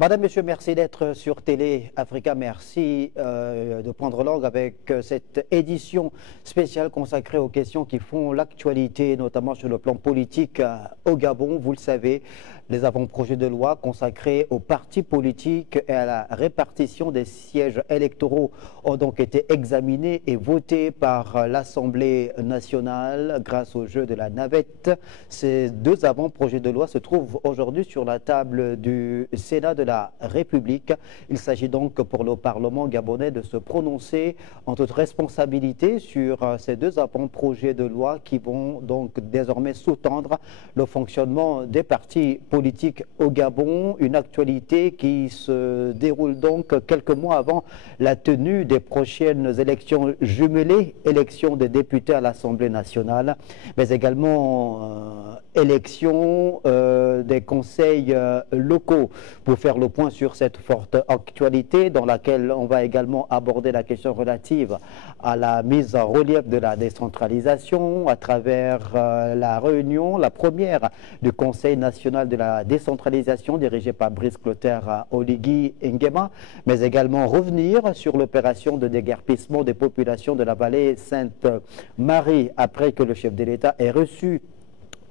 Madame, Monsieur, merci d'être sur Télé Africa. Merci de prendre langue avec cette édition spéciale consacrée aux questions qui font l'actualité, notamment sur le plan politique au Gabon. Vous le savez, les avant-projets de loi consacrés aux partis politiques et à la répartition des sièges électoraux ont donc été examinés et votés par l'Assemblée nationale grâce au jeu de la navette. Ces deux avant-projets de loi se trouvent aujourd'hui sur la table du Sénat de la République. Il s'agit donc pour le Parlement gabonais de se prononcer en toute responsabilité sur ces deux avant-projets de loi qui vont donc désormais sous-tendre le fonctionnement des partis politiques au Gabon. Une actualité qui se déroule donc quelques mois avant la tenue des prochaines élections jumelées, élections des députés à l'Assemblée nationale, mais également élections des conseils locaux. Pour faire le point sur cette forte actualité dans laquelle on va également aborder la question relative à la mise en relief de la décentralisation à travers la réunion, la première du Conseil national de la décentralisation dirigée par Brice Clotaire Oligui Nguema, mais également revenir sur l'opération de déguerpissement des populations de la vallée Sainte-Marie après que le chef de l'État ait reçu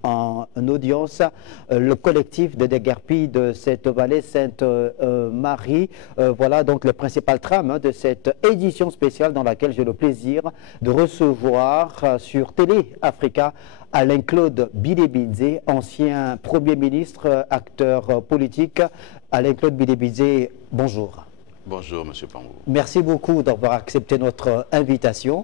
en audience le collectif de déguerpis de cette vallée Sainte-Marie. Voilà donc le principal trame de cette édition spéciale dans laquelle j'ai le plaisir de recevoir sur Télé Africa Alain-Claude Bidebidze, ancien Premier ministre, acteur politique. Alain-Claude Bidebidze, bonjour. Bonjour, Monsieur Pambou. Merci beaucoup d'avoir accepté notre invitation.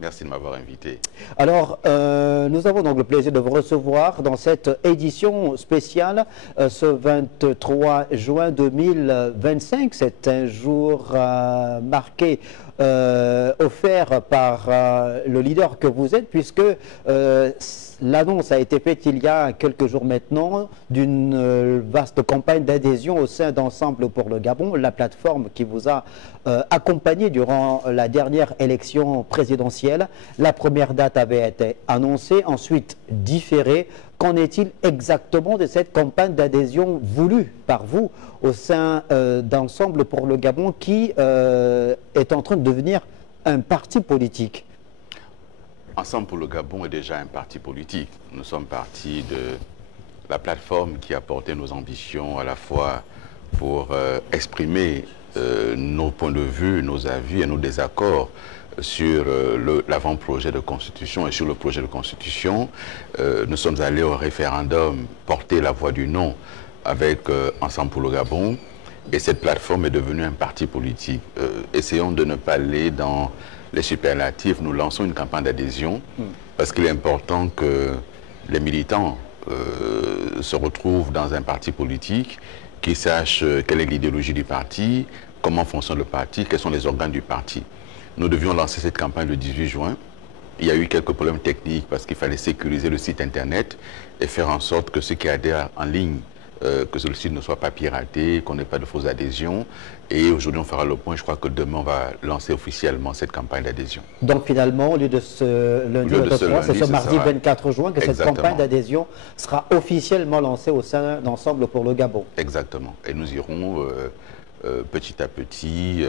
Merci de m'avoir invité. Alors, nous avons donc le plaisir de vous recevoir dans cette édition spéciale ce 23 juin 2025. C'est un jour marqué, offert par le leader que vous êtes, puisque l'annonce a été faite il y a quelques jours maintenant d'une vaste campagne d'adhésion au sein d'Ensemble pour le Gabon, la plateforme qui vous a accompagné durant la dernière élection présidentielle. La première date avait été annoncée, ensuite différée. Qu'en est-il exactement de cette campagne d'adhésion voulue par vous au sein d'Ensemble pour le Gabon qui est en train de devenir un parti politique? Ensemble pour le Gabon est déjà un parti politique. Nous sommes partis de la plateforme qui a porté nos ambitions à la fois pour exprimer nos points de vue, nos avis et nos désaccords sur l'avant-projet de constitution et sur le projet de constitution. Nous sommes allés au référendum porter la voix du non avec Ensemble pour le Gabon et cette plateforme est devenue un parti politique. Essayons de ne pas aller dans les superlatifs. Nous lançons une campagne d'adhésion parce qu'il est important que les militants se retrouvent dans un parti politique, qu'ils sachent quelle est l'idéologie du parti, comment fonctionne le parti, quels sont les organes du parti. Nous devions lancer cette campagne le 18 juin. Il y a eu quelques problèmes techniques parce qu'il fallait sécuriser le site internet et faire en sorte que ceux qui adhèrent en ligne, que ce site ne soit pas piraté, qu'on n'ait pas de fausses adhésions. Et aujourd'hui, on fera le point. Je crois que demain, on va lancer officiellement cette campagne d'adhésion. Donc finalement, au lieu de ce lundi 23, c'est ce mardi 24 juin que cette campagne d'adhésion sera officiellement lancée au sein d'Ensemble pour le Gabon. Exactement. Et nous irons petit à petit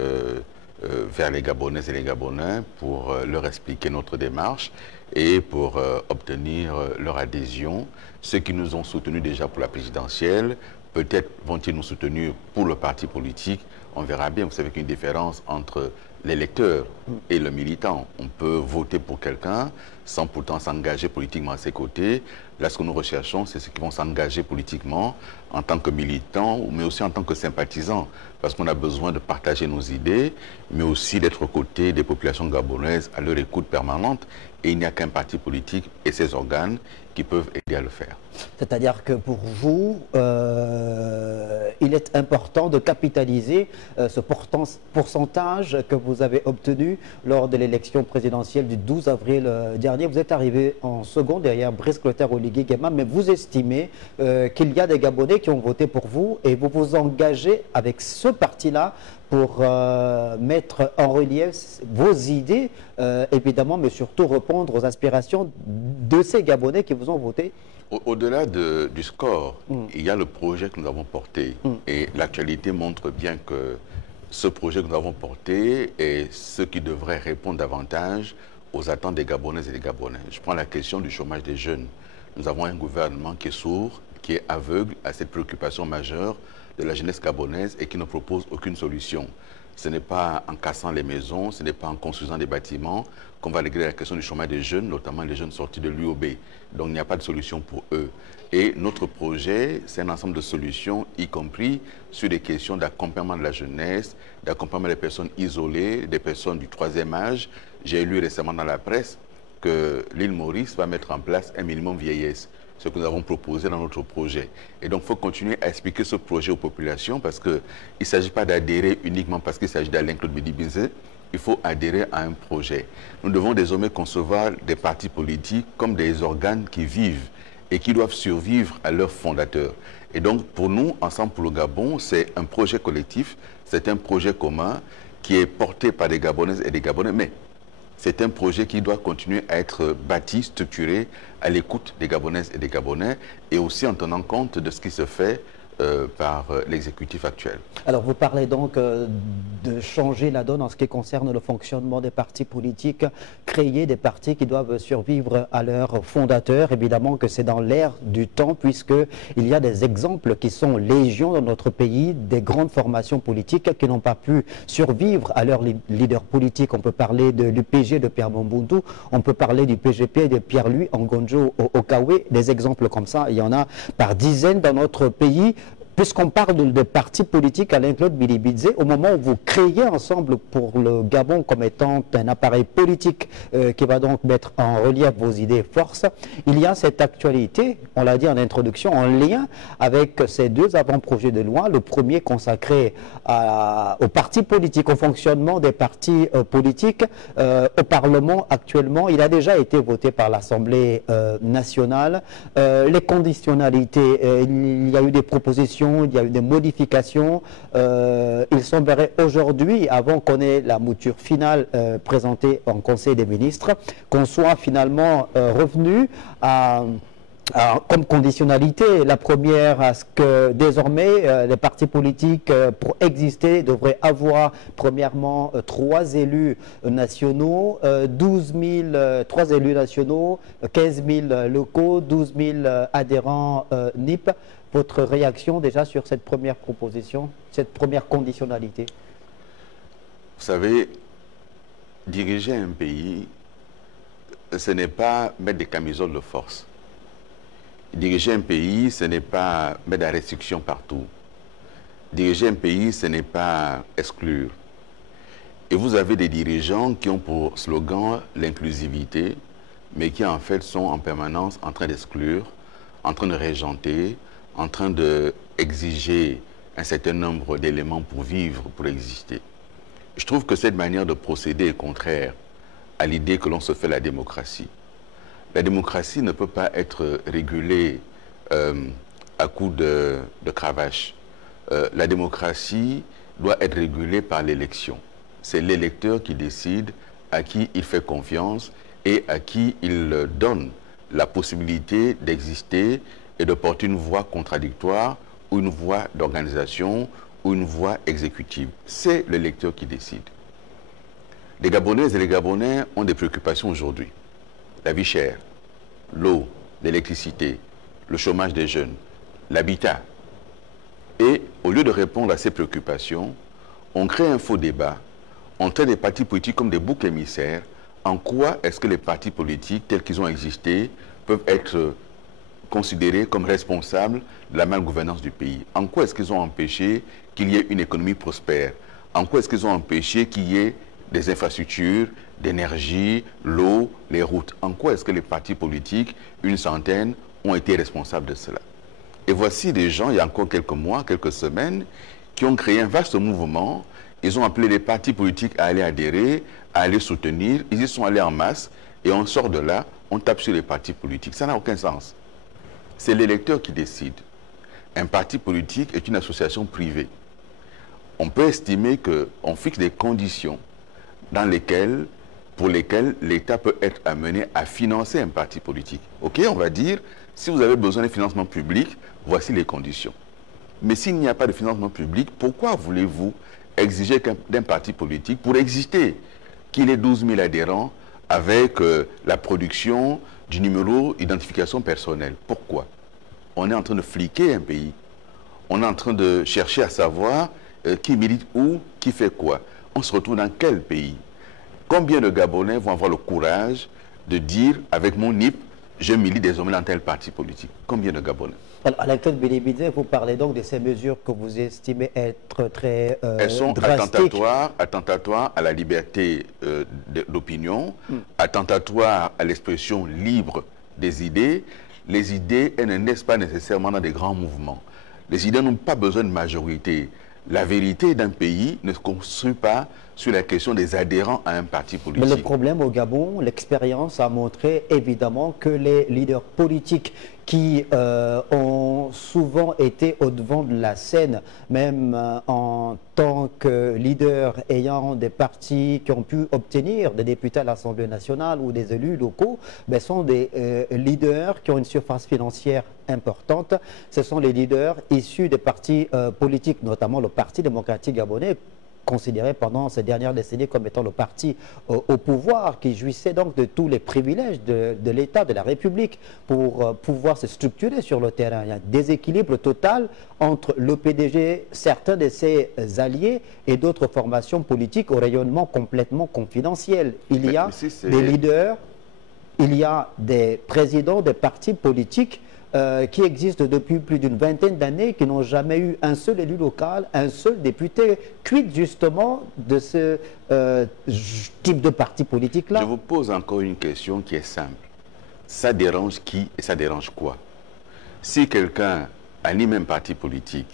vers les Gabonaises et les Gabonais pour leur expliquer notre démarche et pour obtenir leur adhésion. Ceux qui nous ont soutenus déjà pour la présidentielle, peut-être vont-ils nous soutenir pour le parti politique. On verra bien. Vous savez qu'une différence entre l'électeur et le militant. On peut voter pour quelqu'un sans pourtant s'engager politiquement à ses côtés. Là, ce que nous recherchons, c'est ceux qui vont s'engager politiquement en tant que militants, mais aussi en tant que sympathisants, parce qu'on a besoin de partager nos idées, mais aussi d'être aux côtés des populations gabonaises à leur écoute permanente. Et il n'y a qu'un parti politique et ses organes qui peuvent aider à le faire. C'est-à-dire que pour vous, il est important de capitaliser ce pourcentage que vous avez obtenu lors de l'élection présidentielle du 12 avril dernier. Vous êtes arrivé en second derrière Brice Clotaire Oligui Nguema, mais vous estimez qu'il y a des Gabonais qui ont voté pour vous et vous vous engagez avec ce parti-là pour mettre en relief vos idées, évidemment, mais surtout répondre aux aspirations de ces Gabonais qui vous ont voté. Au-delà du score, il y a le projet que nous avons porté. Et l'actualité montre bien que ce projet que nous avons porté est ce qui devrait répondre davantage aux attentes des Gabonaises et des Gabonais. Je prends la question du chômage des jeunes. Nous avons un gouvernement qui est sourd, qui est aveugle à cette préoccupation majeure de la jeunesse gabonaise et qui ne propose aucune solution. Ce n'est pas en cassant les maisons, ce n'est pas en construisant des bâtiments qu'on va régler la question du chômage des jeunes, notamment les jeunes sortis de l'UOB. Donc il n'y a pas de solution pour eux. Et notre projet, c'est un ensemble de solutions, y compris sur des questions d'accompagnement de la jeunesse, d'accompagnement des personnes isolées, des personnes du troisième âge. J'ai lu récemment dans la presse que l'île Maurice va mettre en place un minimum vieillesse, ce que nous avons proposé dans notre projet. Et donc, il faut continuer à expliquer ce projet aux populations parce qu'il ne s'agit pas d'adhérer uniquement parce qu'il s'agit d'Alain Claude Billy-Bizet. Il faut adhérer à un projet. Nous devons désormais concevoir des partis politiques comme des organes qui vivent et qui doivent survivre à leurs fondateurs. Et donc, pour nous, Ensemble pour le Gabon, c'est un projet collectif, c'est un projet commun qui est porté par des Gabonaises et des Gabonais, mais c'est un projet qui doit continuer à être bâti, structuré, à l'écoute des Gabonaises et des Gabonais, et aussi en tenant compte de ce qui se fait par l'exécutif actuel. Alors vous parlez donc de changer la donne en ce qui concerne le fonctionnement des partis politiques, créer des partis qui doivent survivre à leurs fondateurs. Évidemment que c'est dans l'air du temps puisqu'il y a des exemples qui sont légion dans notre pays, des grandes formations politiques qui n'ont pas pu survivre à leurs leaders politiques. On peut parler de l'UPG de Pierre Mombuntu, on peut parler du PGP de Pierre-Louis Ngonjo Okawe. Des exemples comme ça, il y en a par dizaines dans notre pays. Puisqu'on parle de partis politiques, Alain Claude Billy-Bizet, au moment où vous créez Ensemble pour le Gabon comme étant un appareil politique qui va donc mettre en relief vos idées forces, il y a cette actualité, on l'a dit en introduction, en lien avec ces deux avant-projets de loi. Le premier consacré aux partis politiques, au fonctionnement des partis politiques au Parlement actuellement. Il a déjà été voté par l'Assemblée nationale. Les conditionnalités, il y a eu des propositions, il y a eu des modifications. Il semblerait aujourd'hui, avant qu'on ait la mouture finale présentée en Conseil des ministres, qu'on soit finalement revenu comme conditionnalité. La première, à ce que désormais les partis politiques, pour exister, devraient avoir premièrement 3 élus nationaux, 3 élus nationaux, 15 000 locaux, 12 000 adhérents NIP. Votre réaction déjà sur cette première proposition, cette première conditionnalité? Vous savez, diriger un pays, ce n'est pas mettre des camisoles de force. Diriger un pays, ce n'est pas mettre des restrictions partout. Diriger un pays, ce n'est pas exclure. Et vous avez des dirigeants qui ont pour slogan l'inclusivité, mais qui en fait sont en permanence en train d'exclure, en train de régenter, en train d'exiger un certain nombre d'éléments pour vivre, pour exister. Je trouve que cette manière de procéder est contraire à l'idée que l'on se fait la démocratie. La démocratie ne peut pas être régulée à coup de cravache. La démocratie doit être régulée par l'élection. C'est l'électeur qui décide à qui il fait confiance et à qui il donne la possibilité d'exister et de porter une voix contradictoire ou une voix d'organisation ou une voix exécutive. C'est l'électeur qui décide. Les Gabonaises et les Gabonais ont des préoccupations aujourd'hui. La vie chère, l'eau, l'électricité, le chômage des jeunes, l'habitat. Et au lieu de répondre à ces préoccupations, on crée un faux débat. On traite des partis politiques comme des boucs émissaires. En quoi est-ce que les partis politiques, tels qu'ils ont existé, peuvent être considérés comme responsables de la malgouvernance du pays? En quoi est-ce qu'ils ont empêché qu'il y ait une économie prospère? En quoi est-ce qu'ils ont empêché qu'il y ait des infrastructures, d'énergie, l'eau, les routes? En quoi est-ce que les partis politiques, une centaine, ont été responsables de cela? Et voici des gens, il y a encore quelques mois, quelques semaines, qui ont créé un vaste mouvement. Ils ont appelé les partis politiques à aller adhérer, à aller soutenir. Ils y sont allés en masse et on sort de là, on tape sur les partis politiques. Ça n'a aucun sens. C'est l'électeur qui décide. Un parti politique est une association privée. On peut estimer qu'on fixe des conditions dans lesquelles pour lesquels l'État peut être amené à financer un parti politique. Ok, on va dire, si vous avez besoin de financement public, voici les conditions. Mais s'il n'y a pas de financement public, pourquoi voulez-vous exiger d'un parti politique pour exister qu'il ait 12 000 adhérents avec la production du numéro d'identification personnelle? Pourquoi? On est en train de fliquer un pays. On est en train de chercher à savoir qui milite où, qui fait quoi. On se retrouve dans quel pays? Combien de Gabonais vont avoir le courage de dire, avec mon NIP, je milite désormais dans tel parti politique? Combien de Gabonais? Alors, à l'acteur Bilibidze, vous parlez donc de ces mesures que vous estimez être très Elles sont drastiques. attentatoires à la liberté d'opinion, attentatoires à l'expression libre des idées. Les idées, elles ne naissent pas nécessairement dans des grands mouvements. Les idées n'ont pas besoin de majorité. La vérité d'un pays ne se construit pas sur la question des adhérents à un parti politique. Mais le problème au Gabon, l'expérience a montré évidemment que les leaders politiques qui ont souvent été au devant de la scène, même en tant que leaders ayant des partis qui ont pu obtenir des députés à l'Assemblée nationale ou des élus locaux, ben, sont des leaders qui ont une surface financière importante. Ce sont les leaders issus des partis politiques, notamment le Parti démocratique gabonais, considéré pendant ces dernières décennies comme étant le parti au pouvoir, qui jouissait donc de tous les privilèges de l'État, de la République, pour pouvoir se structurer sur le terrain. Il y a un déséquilibre total entre le PDG, certains de ses alliés et d'autres formations politiques au rayonnement complètement confidentiel. Il y a des leaders, il y a des présidents des partis politiques qui existent depuis plus d'une vingtaine d'années, qui n'ont jamais eu un seul élu local, un seul député, quid justement de ce type de parti politique-là? Je vous pose encore une question qui est simple. Ça dérange qui et ça dérange quoi? Si quelqu'un anime un parti politique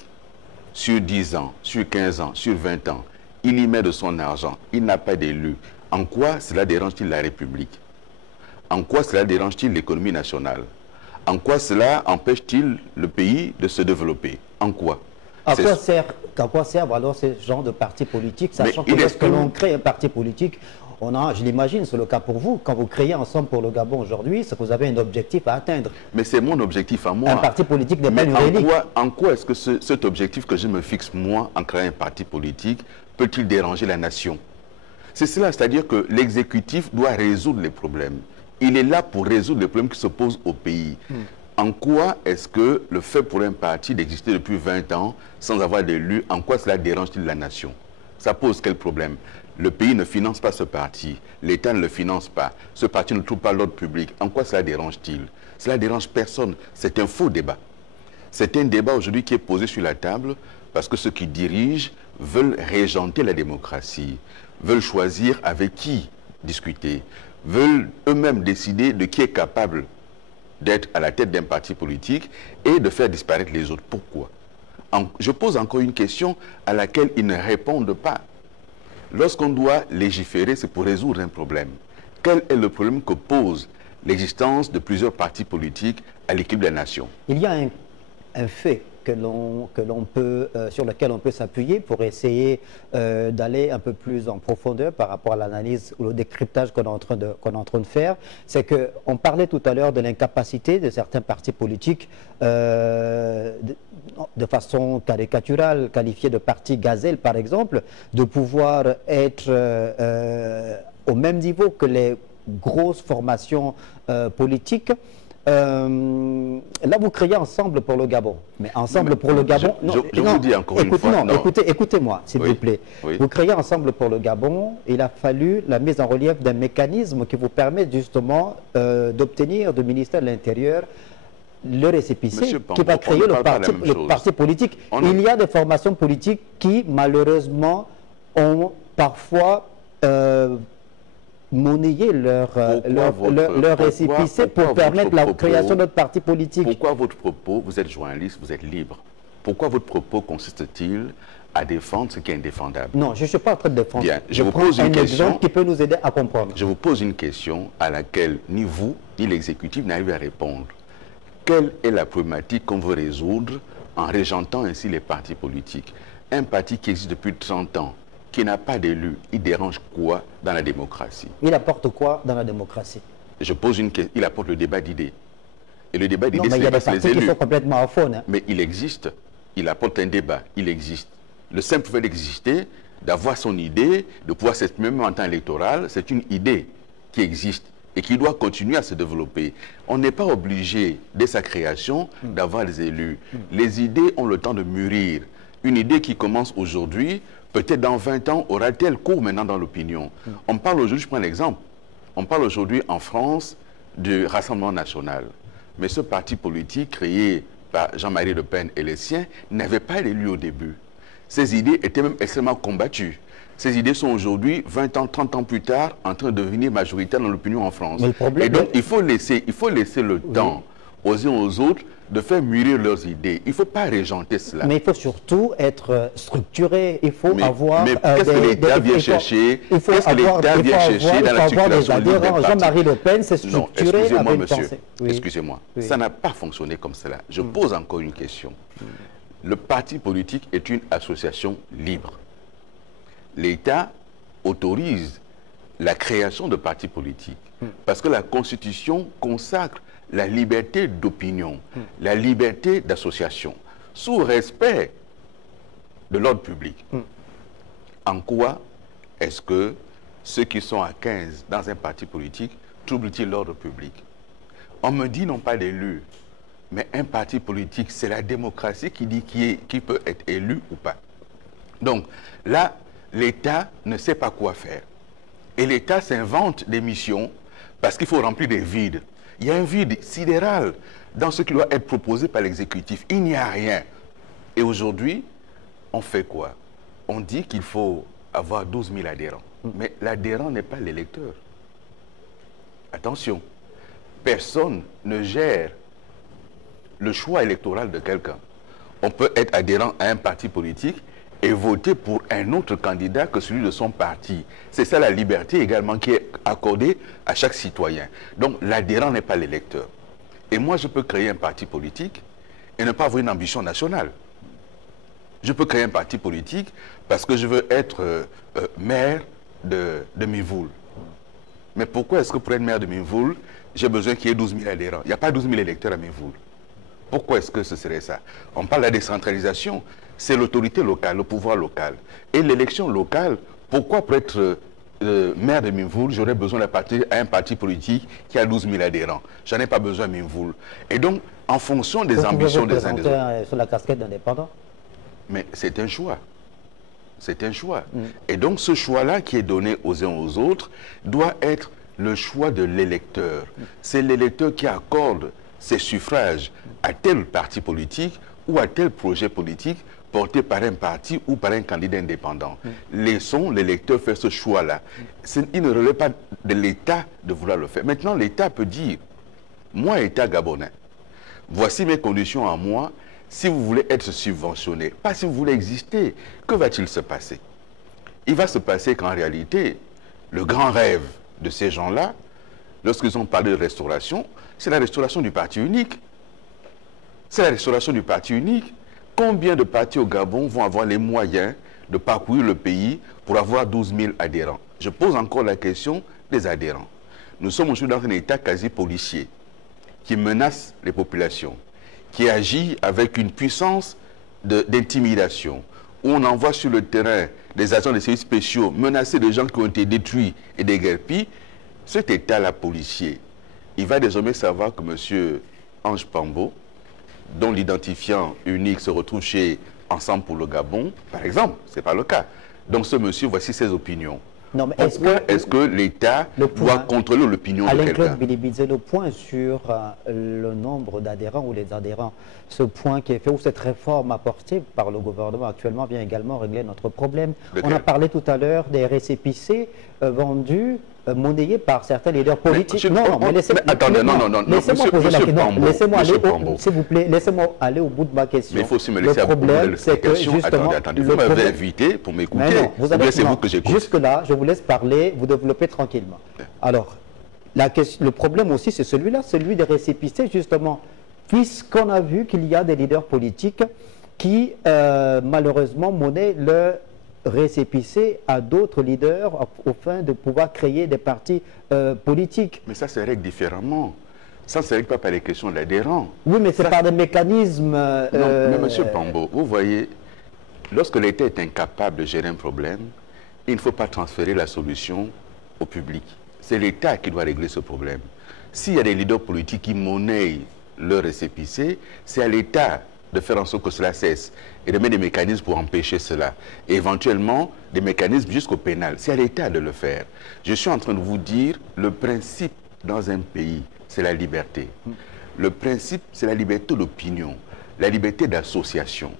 sur 10 ans, sur 15 ans, sur 20 ans, il y met de son argent, il n'a pas d'élu, en quoi cela dérange-t-il la République? En quoi cela dérange-t-il l'économie nationale? En quoi cela empêche-t-il le pays de se développer? En quoi? À quoi servent alors ce genre de parti politique, sachant que lorsque l'on crée un parti politique, je l'imagine, c'est le cas pour vous, quand vous créez Ensemble pour le Gabon aujourd'hui, c'est que vous avez un objectif à atteindre. Mais c'est mon objectif à moi. Un parti politique n'est pas une relique. En quoi est-ce que cet objectif que je me fixe, moi, en créant un parti politique, peut-il déranger la nation? C'est cela, c'est-à-dire que l'exécutif doit résoudre les problèmes. Il est là pour résoudre les problèmes qui se posent au pays. En quoi est-ce que le fait pour un parti d'exister depuis 20 ans sans avoir d'élu, en quoi cela dérange-t-il la nation? Ça pose quel problème? Le pays ne finance pas ce parti, l'État ne le finance pas, ce parti ne trouve pas l'ordre public. En quoi cela dérange-t-il? Cela dérange personne. C'est un faux débat. C'est un débat aujourd'hui qui est posé sur la table parce que ceux qui dirigent veulent régenter la démocratie, veulent choisir avec qui discuter, veulent eux-mêmes décider de qui est capable d'être à la tête d'un parti politique et de faire disparaître les autres. Pourquoi? Je pose encore une question à laquelle ils ne répondent pas. Lorsqu'on doit légiférer, c'est pour résoudre un problème. Quel est le problème que pose l'existence de plusieurs partis politiques à l'équilibre de la nation? Il y a un fait sur lequel on peut s'appuyer pour essayer d'aller un peu plus en profondeur par rapport à l'analyse ou le décryptage qu'on est en train de faire. C'est qu'on parlait tout à l'heure de l'incapacité de certains partis politiques de façon caricaturale, qualifiés de partis gazelle par exemple, de pouvoir être au même niveau que les grosses formations politiques. Là, vous créez Ensemble pour le Gabon. Mais Ensemble pour le Gabon... Je vous dis encore une fois... Écoutez-moi, s'il vous plaît. Oui. Vous créez Ensemble pour le Gabon, il a fallu la mise en relief d'un mécanisme qui vous permet justement d'obtenir du ministère de l'Intérieur le récépissé qui va créer le parti politique. Il y a des formations politiques qui, malheureusement, ont parfois... monnayer leur récépissé pour permettre la création de notre parti politique. Pourquoi votre propos, vous êtes journaliste, vous êtes libre, pourquoi votre propos consiste-t-il à défendre ce qui est indéfendable? Non, je ne suis pas en train de défendre. Bien, je vous pose une question exemple qui peut nous aider à comprendre. Je vous pose une question à laquelle ni vous, ni l'exécutif n'arrivez à répondre. Quelle est la problématique qu'on veut résoudre en régentant ainsi les partis politiques? Un parti qui existe depuis 30 ans, qui n'a pas d'élu, il dérange quoi dans la démocratie? Il apporte quoi dans la démocratie? Je pose une question. Il apporte le débat d'idées. Et le débat d'idées, ce n'est pas les élus. Qui sont complètement à faune. Hein. Mais il existe. Il apporte un débat. Il existe. Le simple fait d'exister, d'avoir son idée, de pouvoir s'exprimer même en temps électoral, c'est une idée qui existe et qui doit continuer à se développer. On n'est pas obligé, dès sa création, d'avoir des élus. Les idées ont le temps de mûrir. Une idée qui commence aujourd'hui, peut-être dans 20 ans, aura-t-elle cours maintenant dans l'opinion? On parle aujourd'hui, je prends l'exemple, on parle aujourd'hui en France du Rassemblement national. Mais ce parti politique créé par Jean-Marie Le Pen et les siens n'avait pas d'élu au début. Ces idées étaient même extrêmement combattues. Ces idées sont aujourd'hui, 20 ans, 30 ans plus tard, en train de devenir majoritaires dans l'opinion en France. Et donc, il faut laisser le temps aux uns aux autres de faire mûrir leurs idées. Il ne faut pas régenter cela. Mais il faut surtout être structuré. Il faut avoir... Mais qu'est-ce que l'État vient chercher? Qu'est-ce que l'État vient chercher dans la circulation libre des partis? Jean-Marie Le Pen s'est structuré avec une monsieur. pensée. Excusez-moi. Ça n'a pas fonctionné comme cela. Je pose encore une question. Le parti politique est une association libre. L'État autorise la création de partis politiques parce que la Constitution consacre la liberté d'opinion, la liberté d'association, sous respect de l'ordre public. En quoi est-ce que ceux qui sont à 15 dans un parti politique troublent-ils l'ordre public? On me dit non pas d'élu, mais un parti politique, c'est la démocratie qui dit qui peut être élu ou pas. Donc là, l'État ne sait pas quoi faire. Et l'État s'invente des missions parce qu'il faut remplir des vides. Il y a un vide sidéral dans ce qui doit être proposé par l'exécutif. Il n'y a rien. Et aujourd'hui, on fait quoi? On dit qu'il faut avoir 12 000 adhérents. Mais l'adhérent n'est pas l'électeur. Attention, personne ne gère le choix électoral de quelqu'un. On peut être adhérent à un parti politique et voter pour un autre candidat que celui de son parti. C'est ça la liberté également qui est accordée à chaque citoyen. Donc l'adhérent n'est pas l'électeur. Et moi, je peux créer un parti politique et ne pas avoir une ambition nationale. Je peux créer un parti politique parce que je veux être maire de Mivoul. Mais pourquoi est-ce que pour être maire de Mivoul, j'ai besoin qu'il y ait 12 000 adhérents? Il n'y a pas 12 000 électeurs à Mivoul. Pourquoi est-ce que ce serait ça? On parle de la décentralisation. C'est l'autorité locale, le pouvoir local. Et l'élection locale, pourquoi pour être maire de Mivoul, j'aurais besoin d'appartenir à un parti politique qui a 12 000 adhérents? J'en ai pas besoin à Mivoul. Et donc, en fonction des ambitions des uns des autres... sur la casquette d'indépendant? Mais c'est un choix. C'est un choix. Et donc, ce choix-là qui est donné aux uns aux autres doit être le choix de l'électeur. C'est l'électeur qui accorde ses suffrages à tel parti politique ou à tel projet politique porté par un parti ou par un candidat indépendant. Laissons l'électeur faire ce choix-là. Il ne relève pas de l'État de vouloir le faire. Maintenant, l'État peut dire, moi, État gabonais, voici mes conditions à moi, si vous voulez être subventionné, pas si vous voulez exister. Que va-t-il se passer? Il va se passer qu'en réalité, le grand rêve de ces gens-là, lorsqu'ils ont parlé de restauration, c'est la restauration du parti unique. C'est la restauration du parti unique. Combien de partis au Gabon vont avoir les moyens de parcourir le pays pour avoir 12 000 adhérents? Je pose encore la question des adhérents. Nous sommes aujourd'hui dans un état quasi policier qui menace les populations, qui agit avec une puissance d'intimidation, où on envoie sur le terrain des agents des services spéciaux menacer des gens qui ont été détruits et déguerpis. Cet état-là policier, il va désormais savoir que M. Ange Pambo, dont l'identifiant unique se retrouve chez Ensemble pour le Gabon, par exemple, ce n'est pas le cas. Donc ce monsieur, voici ses opinions. Non, mais pourquoi est-ce que l'État doit contrôler l'opinion de quelqu'un? Alain-Claude Bilibidze, le point sur le nombre d'adhérents ou les adhérents, ce point qui est fait, ou cette réforme apportée par le gouvernement actuellement vient également régler notre problème. On a parlé tout à l'heure des récépissés vendus, monnayés par certains leaders politiques. Laissez-moi poser la question. Laissez-moi aller, s'il vous plaît, laissez-moi aller au bout de ma question. Mais il faut aussi me laisser à bout de l'explication. Attendez, vous m'avez invité pour m'écouter. C'est vous que j'écoute. Jusque-là, je vous laisse parler, vous développez tranquillement. Alors, le problème aussi, c'est celui-là, celui des récépissés, justement, puisqu'on a vu qu'il y a des leaders politiques qui, malheureusement, monnaient récépissé à d'autres leaders au fin de pouvoir créer des partis politiques. Mais ça se règle différemment. Ça ne se règle pas par les questions d'adhérents. Oui, mais c'est par des mécanismes... Non, mais M. Pambo, vous voyez, lorsque l'État est incapable de gérer un problème, il ne faut pas transférer la solution au public. C'est l'État qui doit régler ce problème. S'il y a des leaders politiques qui monnaient le récépissé, c'est à l'État de faire en sorte que cela cesse et de mettre des mécanismes pour empêcher cela. Et éventuellement, des mécanismes jusqu'au pénal. C'est à l'État de le faire. Je suis en train de vous dire, le principe dans un pays, c'est la liberté. Le principe, c'est la liberté d'opinion, la liberté d'association.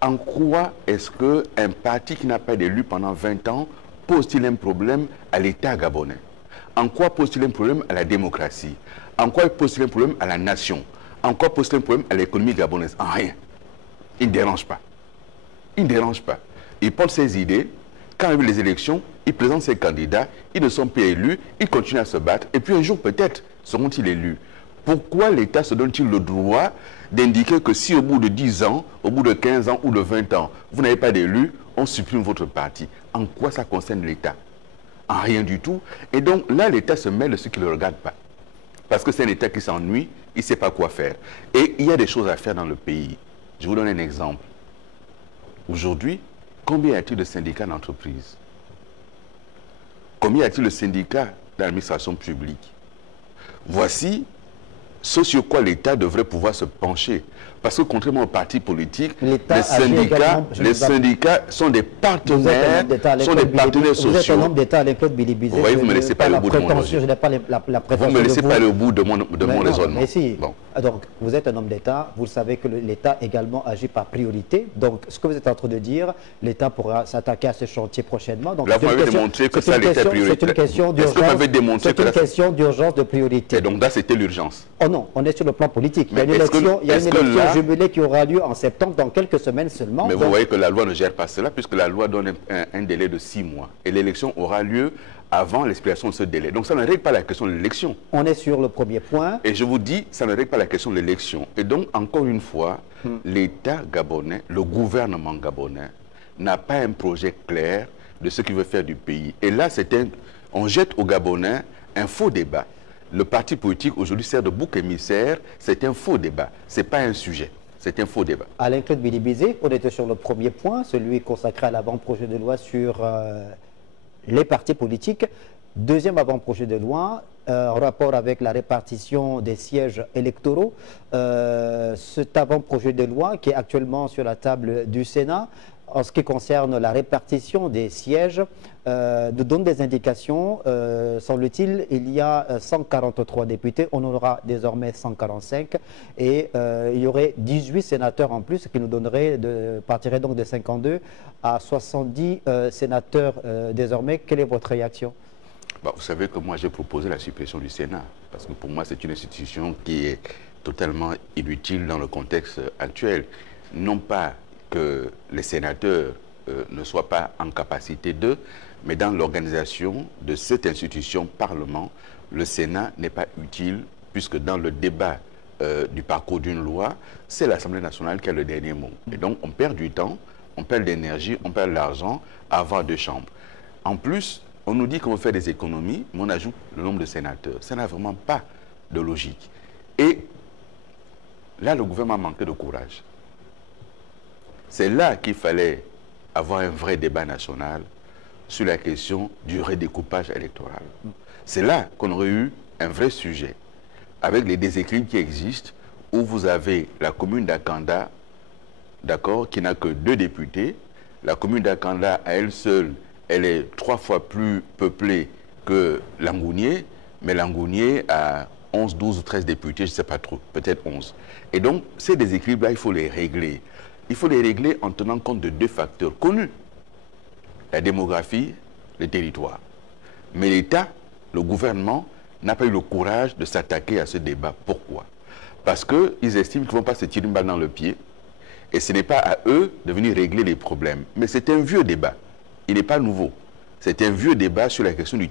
En quoi est-ce qu'un parti qui n'a pas d'élu pendant 20 ans pose-t-il un problème à l'État gabonais? En quoi pose-t-il un problème à la démocratie? En quoi pose-t-il un problème à la nation? En quoi pose-t-il un problème à l'économie gabonaise? En rien. Il ne dérange pas. Il ne dérange pas. Il porte ses idées. Quand il y a eu les élections, il présente ses candidats. Ils ne sont pas élus. Ils continuent à se battre. Et puis un jour, peut-être, seront-ils élus. Pourquoi l'État se donne-t-il le droit d'indiquer que si au bout de 10 ans, au bout de 15 ans ou de 20 ans, vous n'avez pas d'élu, on supprime votre parti? En quoi ça concerne l'État? En rien du tout. Et donc là, l'État se mêle de ce qui ne le regarde pas. Parce que c'est un État qui s'ennuie, il ne sait pas quoi faire. Et il y a des choses à faire dans le pays. Je vous donne un exemple. Aujourd'hui, combien y a-t-il de syndicats d'entreprise? Combien y a-t-il de syndicats dans l'administration publique? Voici ce sur quoi l'État devrait pouvoir se pencher. Parce que contrairement aux partis politiques, les syndicats sont des partenaires, sociaux. Vous êtes un homme d'État avec Claude Bilibizé. Vous voyez, vous ne me laissez pas aller au bout de mon raisonnement. Je n'ai pas la prétention. Vous ne me laissez pas aller au bout de mon raisonnement. Mais si. Bon. Donc, vous êtes un homme d'État, vous savez que l'État également agit par priorité. Donc, ce que vous êtes en train de dire, l'État pourra s'attaquer à ce chantier prochainement. Donc, là, vous m'avez démontré que ça, l'État est prioritaire. C'est une question d'urgence. C'est une question d'urgence, de priorité. Et donc là, c'était l'urgence. Oh non, on est sur le plan politique. Il y a une élection jubilée qui aura lieu en septembre, dans quelques semaines seulement. Mais vous voyez que la loi ne gère pas cela, puisque la loi donne un délai de 6 mois. Et l'élection aura lieu avant l'expiration de ce délai. Donc ça ne règle pas la question de l'élection. On est sur le premier point. Et je vous dis, ça ne règle pas la question de l'élection. Et donc, encore une fois, l'État gabonais, le gouvernement gabonais, n'a pas un projet clair de ce qu'il veut faire du pays. Et là, on jette aux Gabonais un faux débat. Le parti politique aujourd'hui sert de bouc émissaire. C'est un faux débat. Ce n'est pas un sujet. C'est un faux débat. Alain Claude Bilibizé, on était sur le premier point, celui consacré à l'avant-projet de loi sur les partis politiques. Deuxième avant-projet de loi, en rapport avec la répartition des sièges électoraux. Cet avant-projet de loi qui est actuellement sur la table du Sénat, en ce qui concerne la répartition des sièges, nous donne des indications. Semble-t-il, il y a 143 députés, on en aura désormais 145, et il y aurait 18 sénateurs en plus, qui nous partirait donc de 52 à 70 sénateurs désormais. Quelle est votre réaction? Vous savez que moi j'ai proposé la suppression du Sénat, parce que pour moi c'est une institution qui est totalement inutile dans le contexte actuel. Non pas que les sénateurs ne soient pas en capacité d'eux, mais dans l'organisation de cette institution Parlement, le Sénat n'est pas utile, puisque dans le débat du parcours d'une loi, c'est l'Assemblée nationale qui a le dernier mot. Et donc on perd du temps, on perd de l'énergie, on perd de l'argent à avoir 2 chambres. En plus, on nous dit qu'on veut faire des économies, mais on ajoute le nombre de sénateurs. Ça n'a vraiment pas de logique. Et là, le gouvernement a manqué de courage. C'est là qu'il fallait avoir un vrai débat national sur la question du redécoupage électoral. C'est là qu'on aurait eu un vrai sujet, avec les déséquilibres qui existent, où vous avez la commune d'Akanda, d'accord, qui n'a que 2 députés. La commune d'Akanda, à elle seule, elle est 3 fois plus peuplée que Langounier, mais Langounier a 11, 12 ou 13 députés, je ne sais pas trop, peut-être 11. Et donc, ces déséquilibres-là, il faut les régler. Il faut les régler en tenant compte de 2 facteurs connus. La démographie, le territoire. Mais l'État, le gouvernement, n'a pas eu le courage de s'attaquer à ce débat. Pourquoi? Parce qu'ils estiment qu'ils ne vont pas se tirer une balle dans le pied. Et ce n'est pas à eux de venir régler les problèmes. Mais c'est un vieux débat. Il n'est pas nouveau. C'est un vieux débat sur la question du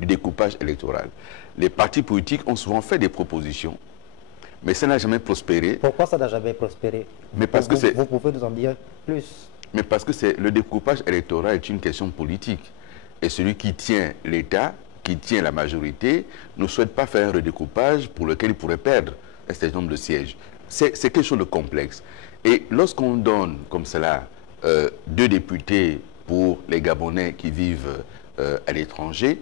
découpage électoral. Les partis politiques ont souvent fait des propositions, mais ça n'a jamais prospéré. Pourquoi ça n'a jamais prospéré? Mais parce que vous pouvez nous en dire plus? Mais parce que le découpage électoral est une question politique. Et celui qui tient l'État, qui tient la majorité, ne souhaite pas faire un redécoupage pour lequel il pourrait perdre un certain nombre de sièges. C'est quelque chose de complexe. Et lorsqu'on donne comme cela 2 députés pour les Gabonais qui vivent à l'étranger,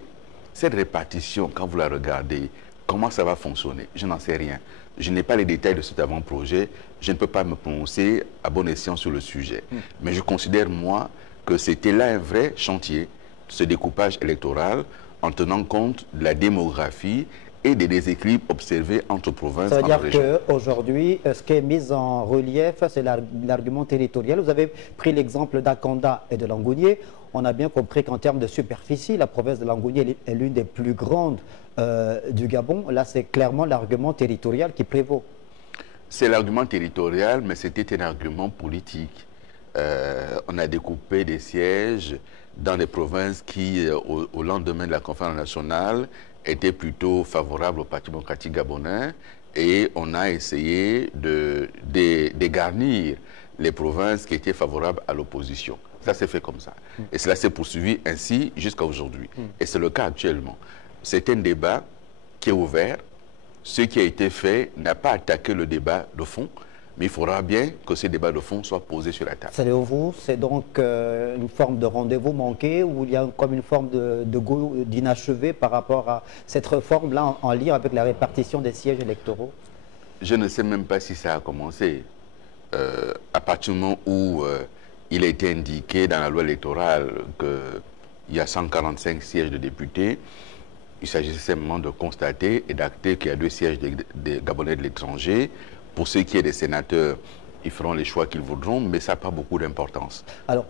cette répartition, quand vous la regardez, comment ça va fonctionner? Je n'en sais rien. Je n'ai pas les détails de cet avant-projet. Je ne peux pas me prononcer à bon escient sur le sujet. Mais je considère, moi, que c'était là un vrai chantier, ce découpage électoral, en tenant compte de la démographie et des déséquilibres observés entre provinces. Ça veut dire qu'aujourd'hui, ce qui est mis en relief, c'est l'argument territorial. Vous avez pris l'exemple d'Akanda et de Langounié. On a bien compris qu'en termes de superficie, la province de Langounié est l'une des plus grandes du Gabon. Là, c'est clairement l'argument territorial qui prévaut. C'est l'argument territorial, mais c'était un argument politique. On a découpé des sièges dans des provinces qui, au lendemain de la conférence nationale, étaient plutôt favorables au Parti démocratique gabonais, et on a essayé de dégarnir les provinces qui étaient favorables à l'opposition. Ça s'est fait comme ça. Et cela s'est poursuivi ainsi jusqu'à aujourd'hui. Et c'est le cas actuellement. C'est un débat qui est ouvert. Ce qui a été fait n'a pas attaqué le débat de fond, mais il faudra bien que ce débat de fond soit posé sur la table. Selon vous, c'est donc une forme de rendez-vous manqué, ou il y a comme une forme d'inachevé par rapport à cette réforme-là en lien avec la répartition des sièges électoraux? Je ne sais même pas si ça a commencé. À partir du moment où il a été indiqué dans la loi électorale qu'il y a 145 sièges de députés, il s'agissait simplement de constater et d'acter qu'il y a 2 sièges des Gabonais de l'étranger. Pour ceux qui sont des sénateurs, ils feront les choix qu'ils voudront, mais ça n'a pas beaucoup d'importance. Alors,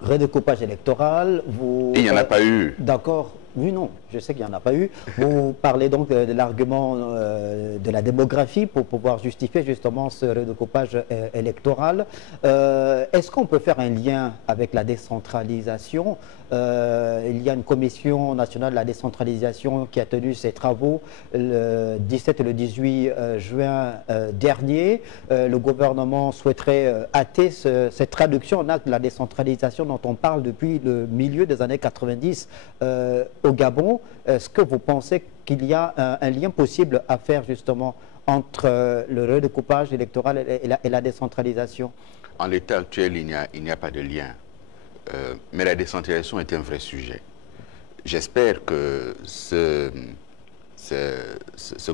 redécoupage électoral, vous... Et il n'y en a pas eu. D'accord. Oui, non, je sais qu'il n'y en a pas eu. Vous parlez donc de l'argument de la démographie pour pouvoir justifier justement ce redécoupage électoral. Est-ce qu'on peut faire un lien avec la décentralisation? Il y a une commission nationale de la décentralisation qui a tenu ses travaux le 17 et le 18 juin dernier. Le gouvernement souhaiterait hâter cette traduction en acte de la décentralisation dont on parle depuis le milieu des années 90 au Gabon. Est-ce que vous pensez qu'il y a un lien possible à faire justement entre le redécoupage électoral et la décentralisation? En l'état actuel, il n'y a pas de lien. Mais la décentralisation est un vrai sujet. J'espère que ce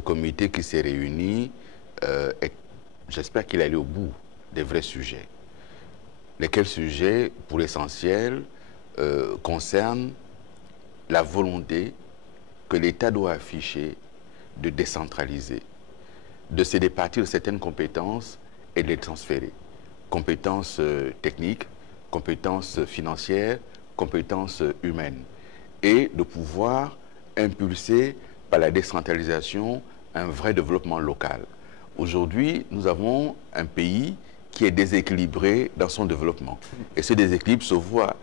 comité qui s'est réuni, j'espère qu'il allait au bout des vrais sujets. Lesquels sujets, pour l'essentiel, concernent la volonté que l'État doit afficher de décentraliser, de se départir de certaines compétences et de les transférer. Compétences techniques, compétences financières, compétences humaines. Et de pouvoir impulser par la décentralisation un vrai développement local. Aujourd'hui, nous avons un pays qui est déséquilibré dans son développement. Et ce déséquilibre se voit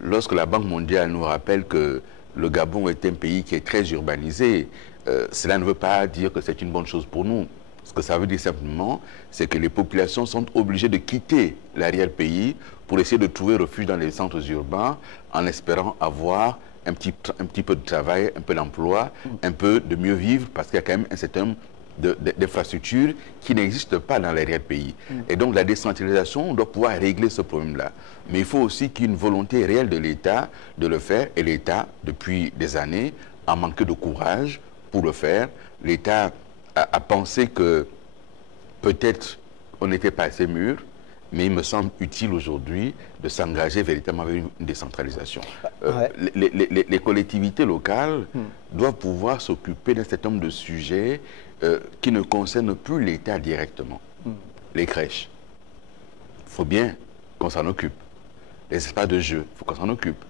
lorsque la Banque mondiale nous rappelle que le Gabon est un pays qui est très urbanisé. Cela ne veut pas dire que c'est une bonne chose pour nous. Ce que ça veut dire simplement, c'est que les populations sont obligées de quitter l'arrière-pays pour essayer de trouver refuge dans les centres urbains en espérant avoir un petit peu de travail, un peu d'emploi, un peu de mieux vivre, parce qu'il y a quand même un certain nombre d'infrastructures qui n'existent pas dans l'arrière-pays. Et donc la décentralisation doit pouvoir régler ce problème-là. Mais il faut aussi qu'il y ait une volonté réelle de l'État de le faire, et l'État, depuis des années, a manqué de courage pour le faire. L'État a pensé que peut-être on n'était pas assez mûr, mais il me semble utile aujourd'hui de s'engager véritablement avec une décentralisation. Les collectivités locales doivent pouvoir s'occuper d'un certain nombre de sujets qui ne concernent plus l'État directement. Les crèches, il faut bien qu'on s'en occupe. Les espaces de jeu, il faut qu'on s'en occupe.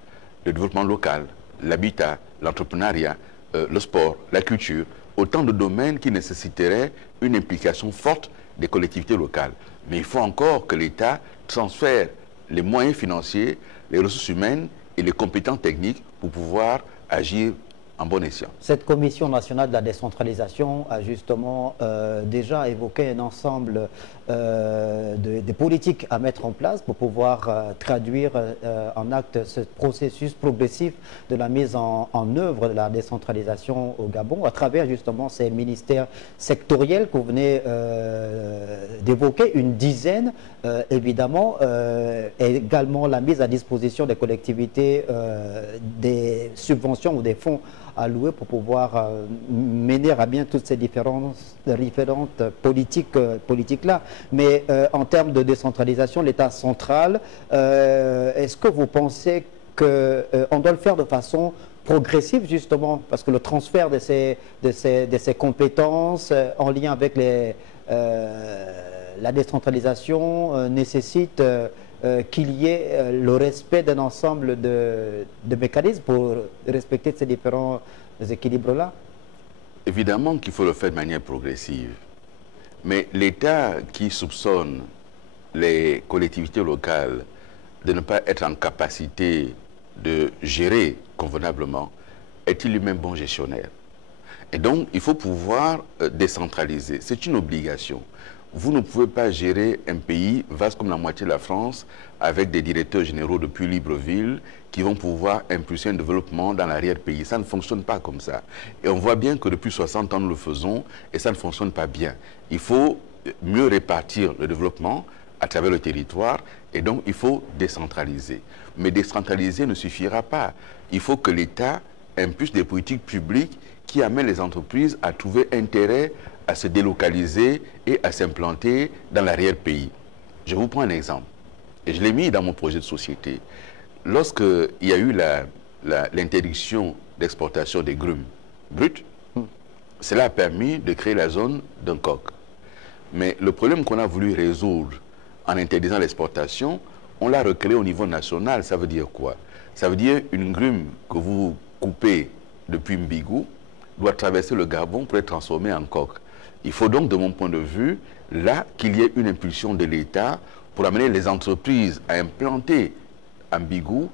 Le développement local, l'habitat, l'entrepreneuriat, le sport, la culture, autant de domaines qui nécessiteraient une implication forte des collectivités locales. Mais il faut encore que l'État transfère les moyens financiers, les ressources humaines et les compétences techniques pour pouvoir agir en bon escient. Cette commission nationale de la décentralisation a justement déjà évoqué un ensemble de politiques à mettre en place pour pouvoir traduire en acte ce processus progressif de la mise en œuvre de la décentralisation au Gabon à travers justement ces ministères sectoriels que vous venez d'évoquer, une dizaine évidemment, et également la mise à disposition des collectivités des subventions ou des fonds alloués pour pouvoir mener à bien toutes ces différentes politiques-là. Mais en termes de décentralisation, l'État central, est-ce que vous pensez qu'on doit le faire de façon progressive justement, parce que le transfert de ces compétences en lien avec la décentralisation nécessite qu'il y ait le respect d'un ensemble de mécanismes pour respecter ces différents équilibres-là? Évidemment qu'il faut le faire de manière progressive. Mais l'État qui soupçonne les collectivités locales de ne pas être en capacité de gérer convenablement, est-il lui-même bon gestionnaire? Et donc, il faut pouvoir décentraliser. C'est une obligation. Vous ne pouvez pas gérer un pays vaste comme la moitié de la France avec des directeurs généraux depuis Libreville qui vont pouvoir impulser un développement dans l'arrière-pays. Ça ne fonctionne pas comme ça. Et on voit bien que depuis 60 ans, nous le faisons et ça ne fonctionne pas bien. Il faut mieux répartir le développement à travers le territoire et donc il faut décentraliser. Mais décentraliser ne suffira pas. Il faut que l'État impulse des politiques publiques qui amènent les entreprises à trouver intérêt à se délocaliser et à s'implanter dans l'arrière-pays. Je vous prends un exemple, et je l'ai mis dans mon projet de société. Lorsqu'il y a eu l'interdiction d'exportation des grumes bruts, cela a permis de créer la zone d'un coq. Mais le problème qu'on a voulu résoudre en interdisant l'exportation, on l'a recréé au niveau national. Ça veut dire quoi? Ça veut dire une grume que vous coupez depuis Mbigou doit traverser le Gabon pour être transformée en coq. Il faut donc, de mon point de vue, là, qu'il y ait une impulsion de l'État pour amener les entreprises à implanter à Mbigou,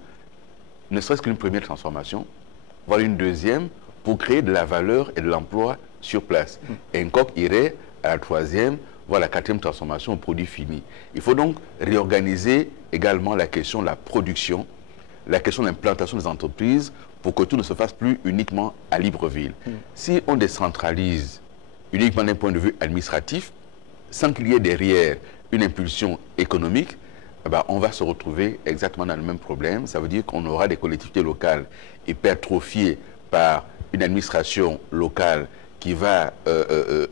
ne serait-ce qu'une première transformation, voire une deuxième, pour créer de la valeur et de l'emploi sur place. Et un coq irait à la troisième, voire la quatrième transformation au produit fini. Il faut donc réorganiser également la question de la production, la question de l'implantation des entreprises, pour que tout ne se fasse plus uniquement à Libreville. Si on décentralise uniquement d'un point de vue administratif, sans qu'il y ait derrière une impulsion économique, eh ben, on va se retrouver exactement dans le même problème. Ça veut dire qu'on aura des collectivités locales hypertrophiées par une administration locale qui va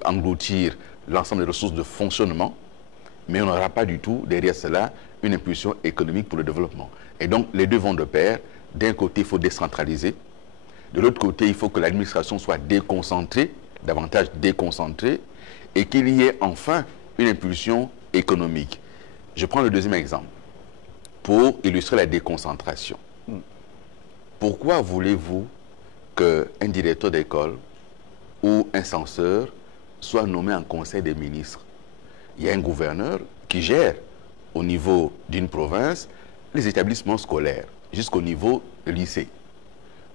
engloutir l'ensemble des ressources de fonctionnement, mais on n'aura pas du tout derrière cela une impulsion économique pour le développement. Et donc les deux vont de pair. D'un côté, il faut décentraliser. De l'autre côté, il faut que l'administration soit déconcentrée, davantage déconcentrée, et qu'il y ait enfin une impulsion économique. Je prends le deuxième exemple pour illustrer la déconcentration. Pourquoi voulez-vous qu'un directeur d'école ou un censeur soit nommé en conseil des ministres? Il y a un gouverneur qui gère au niveau d'une province les établissements scolaires jusqu'au niveau lycée.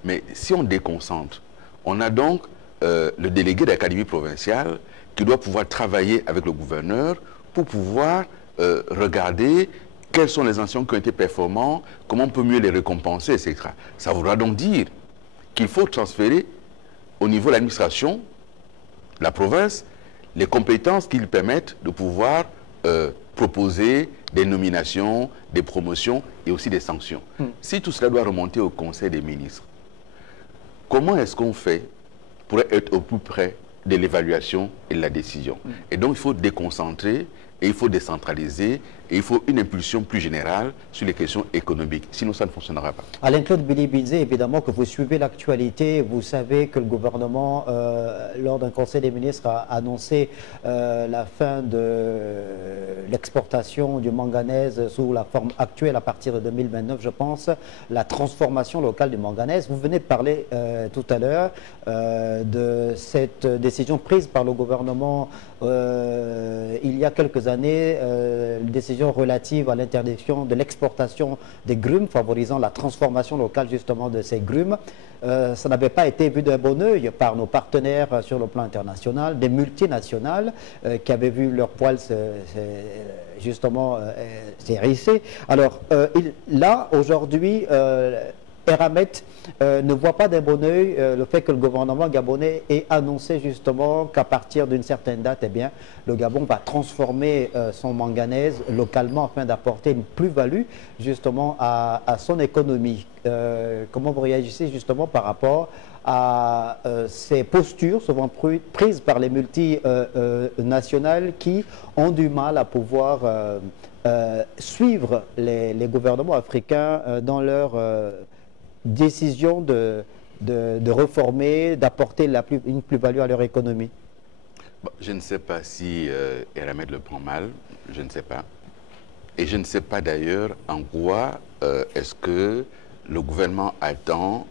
Mais si on déconcentre, on a donc le délégué de l'académie provinciale qui doit pouvoir travailler avec le gouverneur pour pouvoir regarder quels sont les enseignants qui ont été performants, comment on peut mieux les récompenser, etc. Ça voudra donc dire qu'il faut transférer au niveau de l'administration, la province, les compétences qui lui permettent de pouvoir proposer des nominations, des promotions et aussi des sanctions. Si tout cela doit remonter au Conseil des ministres, comment est-ce qu'on fait pour être au plus près de l'évaluation et de la décision? Et donc il faut déconcentrer et il faut décentraliser et il faut une impulsion plus générale sur les questions économiques. Sinon, ça ne fonctionnera pas. Alain-Claude Bilibidze, évidemment que vous suivez l'actualité, vous savez que le gouvernement, lors d'un conseil des ministres, a annoncé la fin de l'exportation du manganèse sous la forme actuelle à partir de 2029, je pense, la transformation locale du manganèse. Vous venez de parler tout à l'heure de cette décision prise par le gouvernement il y a quelques années, décision décision relative à l'interdiction de l'exportation des grumes, favorisant la transformation locale justement de ces grumes. Ça n'avait pas été vu d'un bon oeil par nos partenaires sur le plan international, des multinationales qui avaient vu leur poil s'hérisser. Alors là, aujourd'hui, Eramet ne voit pas d'un bon oeil le fait que le gouvernement gabonais ait annoncé justement qu'à partir d'une certaine date, eh bien, le Gabon va transformer son manganèse localement afin d'apporter une plus-value justement à son économie. Comment vous réagissez justement par rapport à ces postures souvent prises par les multinationales qui ont du mal à pouvoir suivre les gouvernements africains dans leur décision de reformer, d'apporter une plus-value à leur économie? Bon, je ne sais pas si Eramet le prend mal, je ne sais pas. Et je ne sais pas d'ailleurs en quoi est-ce que le gouvernement attend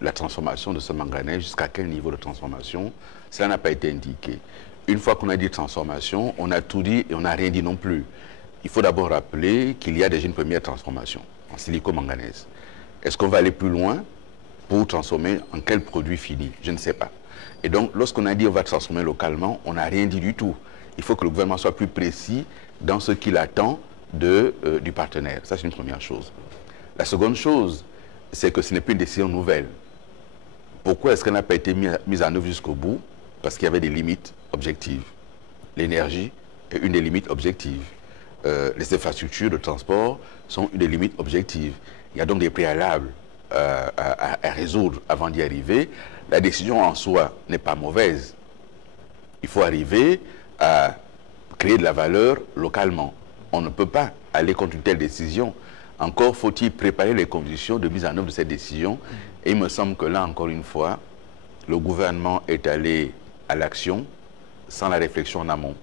la transformation de ce manganèse, jusqu'à quel niveau de transformation, cela n'a pas été indiqué. Une fois qu'on a dit transformation, on a tout dit et on n'a rien dit non plus. Il faut d'abord rappeler qu'il y a déjà une première transformation en silico-manganèse. Est-ce qu'on va aller plus loin pour transformer en quel produit fini? Je ne sais pas. Et donc, lorsqu'on a dit on va transformer localement, on n'a rien dit du tout. Il faut que le gouvernement soit plus précis dans ce qu'il attend du partenaire. Ça, c'est une première chose. La seconde chose, c'est que ce n'est plus une décision nouvelle. Pourquoi est-ce qu'elle n'a pas été mise en œuvre jusqu'au bout? Parce qu'il y avait des limites objectives. L'énergie est une des limites objectives. Les infrastructures de transport sont une des limites objectives. Il y a donc des préalables à résoudre avant d'y arriver. La décision en soi n'est pas mauvaise. Il faut arriver à créer de la valeur localement. On ne peut pas aller contre une telle décision. Encore faut-il préparer les conditions de mise en œuvre de cette décision. Et il me semble que là, encore une fois, le gouvernement est allé à l'action sans la réflexion en amont.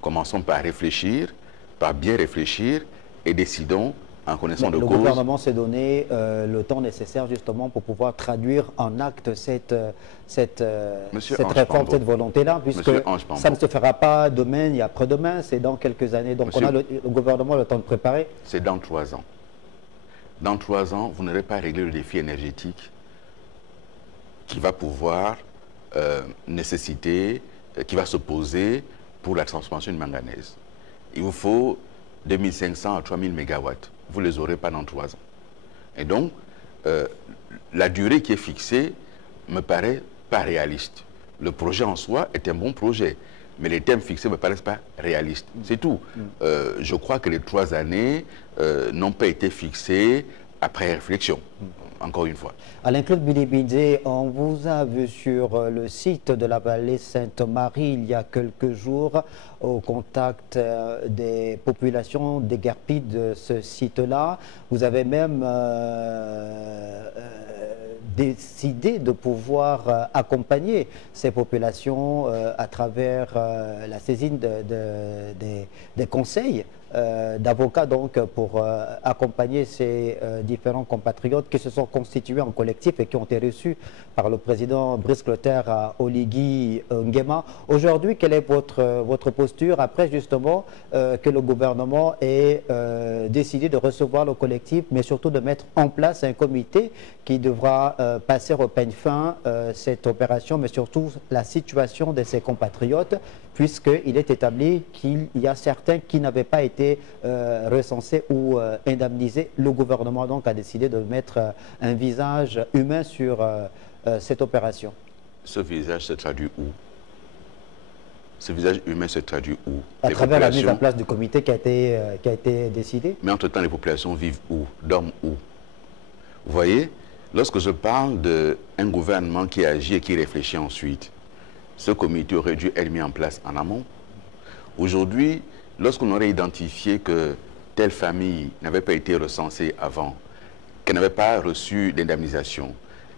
Commençons par réfléchir, par bien réfléchir et décidons en connaissance de cause. Le gouvernement s'est donné le temps nécessaire justement pour pouvoir traduire en acte cette réforme, cette volonté-là, puisque ça ne se fera pas demain ni après-demain, c'est dans quelques années. Donc on a le gouvernement le temps de préparer. C'est dans 3 ans. Dans 3 ans, vous n'aurez pas réglé le défi énergétique qui va pouvoir qui va se poser pour la transformation du manganèse. Il vous faut 2500 à 3000 mégawatts. Vous ne les aurez pas dans 3 ans. Et donc, la durée qui est fixée me paraît pas réaliste. Le projet en soi est un bon projet, mais les termes fixés ne me paraissent pas réalistes. C'est tout. Je crois que les 3 années n'ont pas été fixées après réflexion. Encore une fois. Alain-Claude Bilibidé, on vous a vu sur le site de la vallée Sainte-Marie il y a quelques jours au contact des populations déguerpies de ce site-là. Vous avez même décidé de pouvoir accompagner ces populations à travers la saisine des conseils d'avocats donc pour accompagner ces différents compatriotes qui se sont constitués en collectif et qui ont été reçus par le président Brice Clotaire à Oligui Nguema. Aujourd'hui, quelle est votre posture après justement que le gouvernement ait décidé de recevoir le collectif, mais surtout de mettre en place un comité qui devra passer au peigne fin cette opération, mais surtout la situation de ces compatriotes, puisqu'il est établi qu'il y a certains qui n'avaient pas été recensés ou indemnisés. Le gouvernement donc a décidé de mettre un visage humain sur cette opération. Ce visage se traduit où? Ce visage humain se traduit où? À travers la mise en place du comité qui a été décidé. Mais entre-temps, les populations vivent où? Dorment où? Vous voyez, lorsque je parle d'un gouvernement qui agit et qui réfléchit ensuite, ce comité aurait dû être mis en place en amont. Aujourd'hui, lorsqu'on aurait identifié que telle famille n'avait pas été recensée avant, qu'elle n'avait pas reçu d'indemnisation,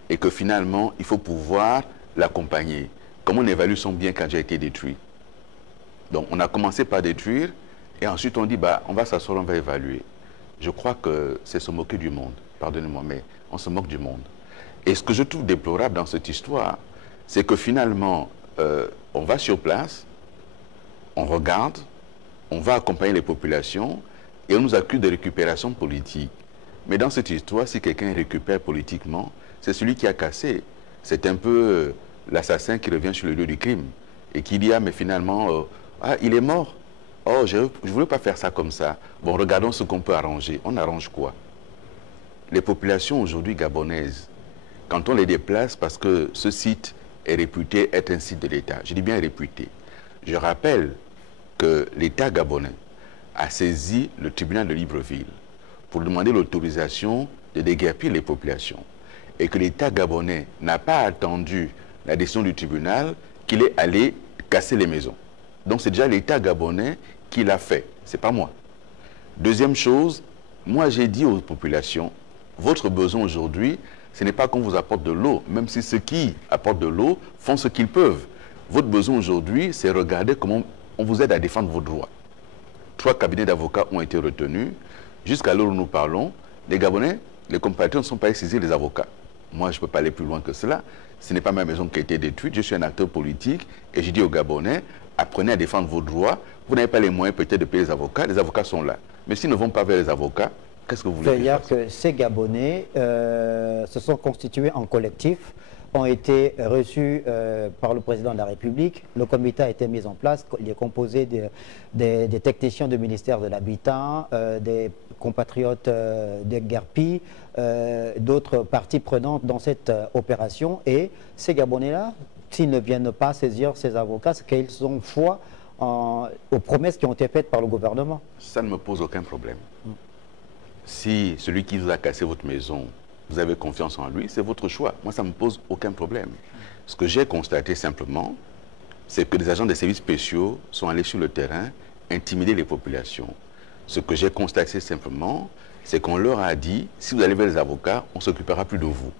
et que finalement, il faut pouvoir l'accompagner. Comment on évalue son bien quand il a été détruit? Donc, on a commencé par détruire, et ensuite on dit, bah, on va s'asseoir, on va évaluer. Je crois que c'est se moquer du monde. Pardonnez-moi, mais on se moque du monde. Et ce que je trouve déplorable dans cette histoire, c'est que finalement, on va sur place, on regarde, on va accompagner les populations, Et on nous accuse de récupération politique. Mais dans cette histoire, si quelqu'un récupère politiquement, c'est celui qui a cassé. C'est un peu l'assassin qui revient sur le lieu du crime et qui dit, ah, mais finalement, ah, il est mort. Oh, je ne voulais pas faire ça comme ça. Bon, regardons ce qu'on peut arranger. On arrange quoi? Les populations aujourd'hui gabonaises, quand on les déplace, parce que ce site est réputé être un site de l'État, je dis bien réputé, je rappelle que l'État gabonais a saisi le tribunal de Libreville pour demander l'autorisation de déguerpir les populations et que l'État gabonais n'a pas attendu la décision du tribunal qu'il est allé casser les maisons. Donc c'est déjà l'État gabonais qui l'a fait, c'est pas moi. Deuxième chose, moi j'ai dit aux populations, votre besoin aujourd'hui, ce n'est pas qu'on vous apporte de l'eau, même si ceux qui apportent de l'eau font ce qu'ils peuvent. Votre besoin aujourd'hui, c'est regarder comment on vous aide à défendre vos droits. 3 cabinets d'avocats ont été retenus. Jusqu'à l'heure où nous parlons, les Gabonais, les compatriotes ne sont pas saisis les avocats. Moi, je ne peux pas aller plus loin que cela. Ce n'est pas ma maison qui a été détruite. Je suis un acteur politique et je dis aux Gabonais, apprenez à défendre vos droits. Vous n'avez pas les moyens peut-être de payer les avocats sont là. Mais s'ils ne vont pas vers les avocats, qu'est-ce que vous voulez dire que ces Gabonais se sont constitués en collectif, ont été reçus par le président de la République. Le comité a été mis en place. Il est composé des techniciens du ministère de l'Habitat, des compatriotes des Guerpi, d'autres parties prenantes dans cette opération. Et ces Gabonais-là, s'ils ne viennent pas saisir ces avocats, c'est qu'ils ont foi aux promesses qui ont été faites par le gouvernement. Ça ne me pose aucun problème. Si celui qui vous a cassé votre maison, vous avez confiance en lui, c'est votre choix. Moi, ça ne me pose aucun problème. Ce que j'ai constaté simplement, c'est que des agents des services spéciaux sont allés sur le terrain intimider les populations. Ce que j'ai constaté simplement, c'est qu'on leur a dit, si vous allez vers les avocats, on ne s'occupera plus de vous.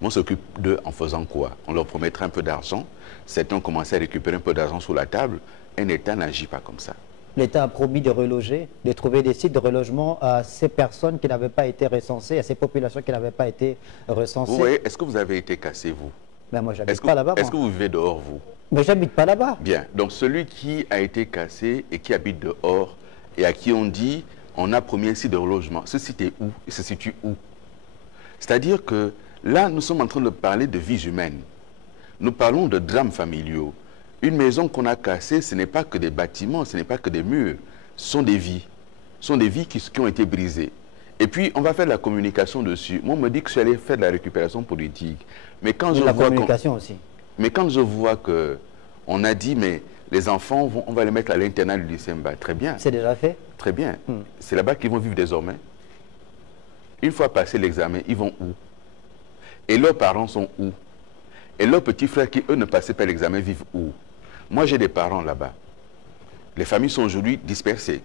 Mais on s'occupe d'eux en faisant quoi? On leur promettra un peu d'argent. Certains ont commencé à récupérer un peu d'argent sous la table. Un État n'agit pas comme ça. L'État a promis de reloger, de trouver des sites de relogement à ces personnes qui n'avaient pas été recensées, à ces populations qui n'avaient pas été recensées. Vous voyez, est-ce que vous avez été cassé, vous? Ben moi, j'habite pas là-bas. Est-ce que vous vivez dehors, vous? Mais j'habite pas là-bas. Bien. Donc, celui qui a été cassé et qui habite dehors et à qui on dit, on a promis un site de relogement. Ce site est où? Il se situe où? C'est-à-dire que là, nous sommes en train de parler de vies humaines. Nous parlons de drames familiaux. Une maison qu'on a cassée, ce n'est pas que des bâtiments, ce n'est pas que des murs. Ce sont des vies. Ce sont des vies qui ont été brisées. Et puis, on va faire de la communication dessus. Moi, on me dit que je suis allé faire de la récupération politique. Mais quand je vois communication aussi. Mais quand je vois qu'on a dit, mais les enfants, on va les mettre à l'internat du Lycémba, très bien. C'est déjà fait? Très bien. C'est là-bas qu'ils vont vivre désormais. Une fois passé l'examen, ils vont où? Et leurs parents sont où? Et leurs petits frères qui, eux, ne passaient pas l'examen, vivent où? Moi, j'ai des parents là-bas. Les familles sont aujourd'hui dispersées.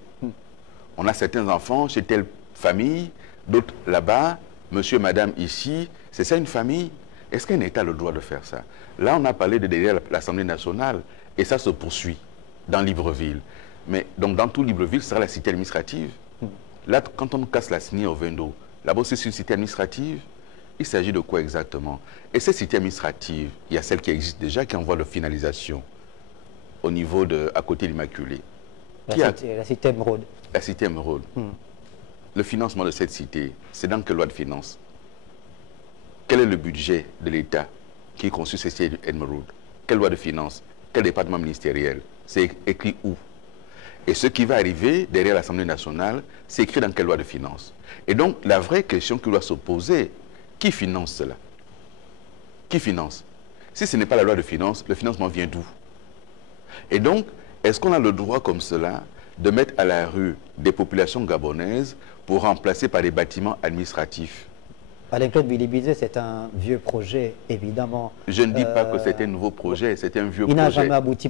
On a certains enfants chez telle famille, d'autres là-bas, monsieur, madame ici. C'est ça une famille? Est-ce qu'un État a le droit de faire ça? Là, on a parlé de derrière l'Assemblée nationale et ça se poursuit dans Libreville. Mais donc, dans tout Libreville, ce sera la cité administrative. Là, quand on casse la Signé au Vendo, là-bas, c'est une cité administrative. Il s'agit de quoi exactement? Et cette cité administrative, il y a celle qui existe déjà, qui envoie la finalisation au niveau de, à côté de l'Immaculée. La cité Émeraude. La cité Émeraude. Le financement de cette cité, c'est dans quelle loi de finances? Quel est le budget de l'État qui conçut cette cité Émeraude? Quelle loi de finances? Quel département ministériel? C'est écrit où? Et ce qui va arriver derrière l'Assemblée nationale, c'est écrit dans quelle loi de finances? Et donc, la vraie question qui doit se poser, qui finance cela? Qui finance? Si ce n'est pas la loi de finances, le financement vient d'où? Et donc, est-ce qu'on a le droit comme cela de mettre à la rue des populations gabonaises pour remplacer par des bâtiments administratifs? Alain-Claude Bilibizé, c'est un vieux projet, évidemment. Je ne dis pas que c'est un nouveau projet, c'est un vieux projet. Il n'a jamais abouti.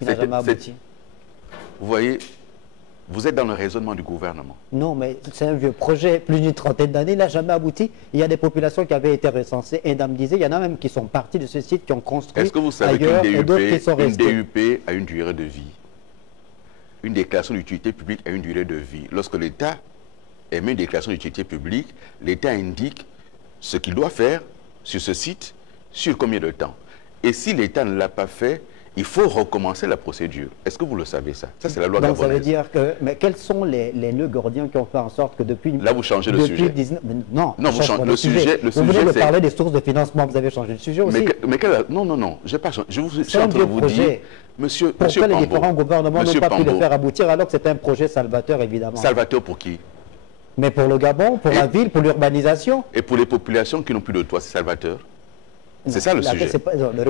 Il n'a jamais abouti. Vous voyez, vous êtes dans le raisonnement du gouvernement. Non, mais c'est un vieux projet, plus d'une trentaine d'années, il n'a jamais abouti. Il y a des populations qui avaient été recensées, indemnisées. Il y en a même qui sont partis de ce site, qui ont construit. Est-ce que vous savez qu'une DUP a une durée de vie? Une déclaration d'utilité publique a une durée de vie. Lorsque l'État émet une déclaration d'utilité publique, l'État indique ce qu'il doit faire sur ce site, sur combien de temps. Et si l'État ne l'a pas fait, Il faut recommencer la procédure. Est-ce que vous le savez ça? Ça, c'est la loi gabonaise. Donc, ça veut dire que... Mais quels sont les nœuds gordiens qui ont fait en sorte que depuis... Là, vous changez le sujet. Non, vous changez le sujet. Vous voulez me parler des sources de financement, vous avez changé le sujet aussi. Non, je n'ai pas changé. Je suis en train de vous dire... Monsieur Pourquoi les Pambo, différents gouvernements n'ont pas pu le faire aboutir alors que c'est un projet salvateur, évidemment? Salvateur pour qui? Mais pour le Gabon, pour la ville, pour l'urbanisation. Et pour les populations qui n'ont plus de toit, c'est salvateur? C'est ça le sujet.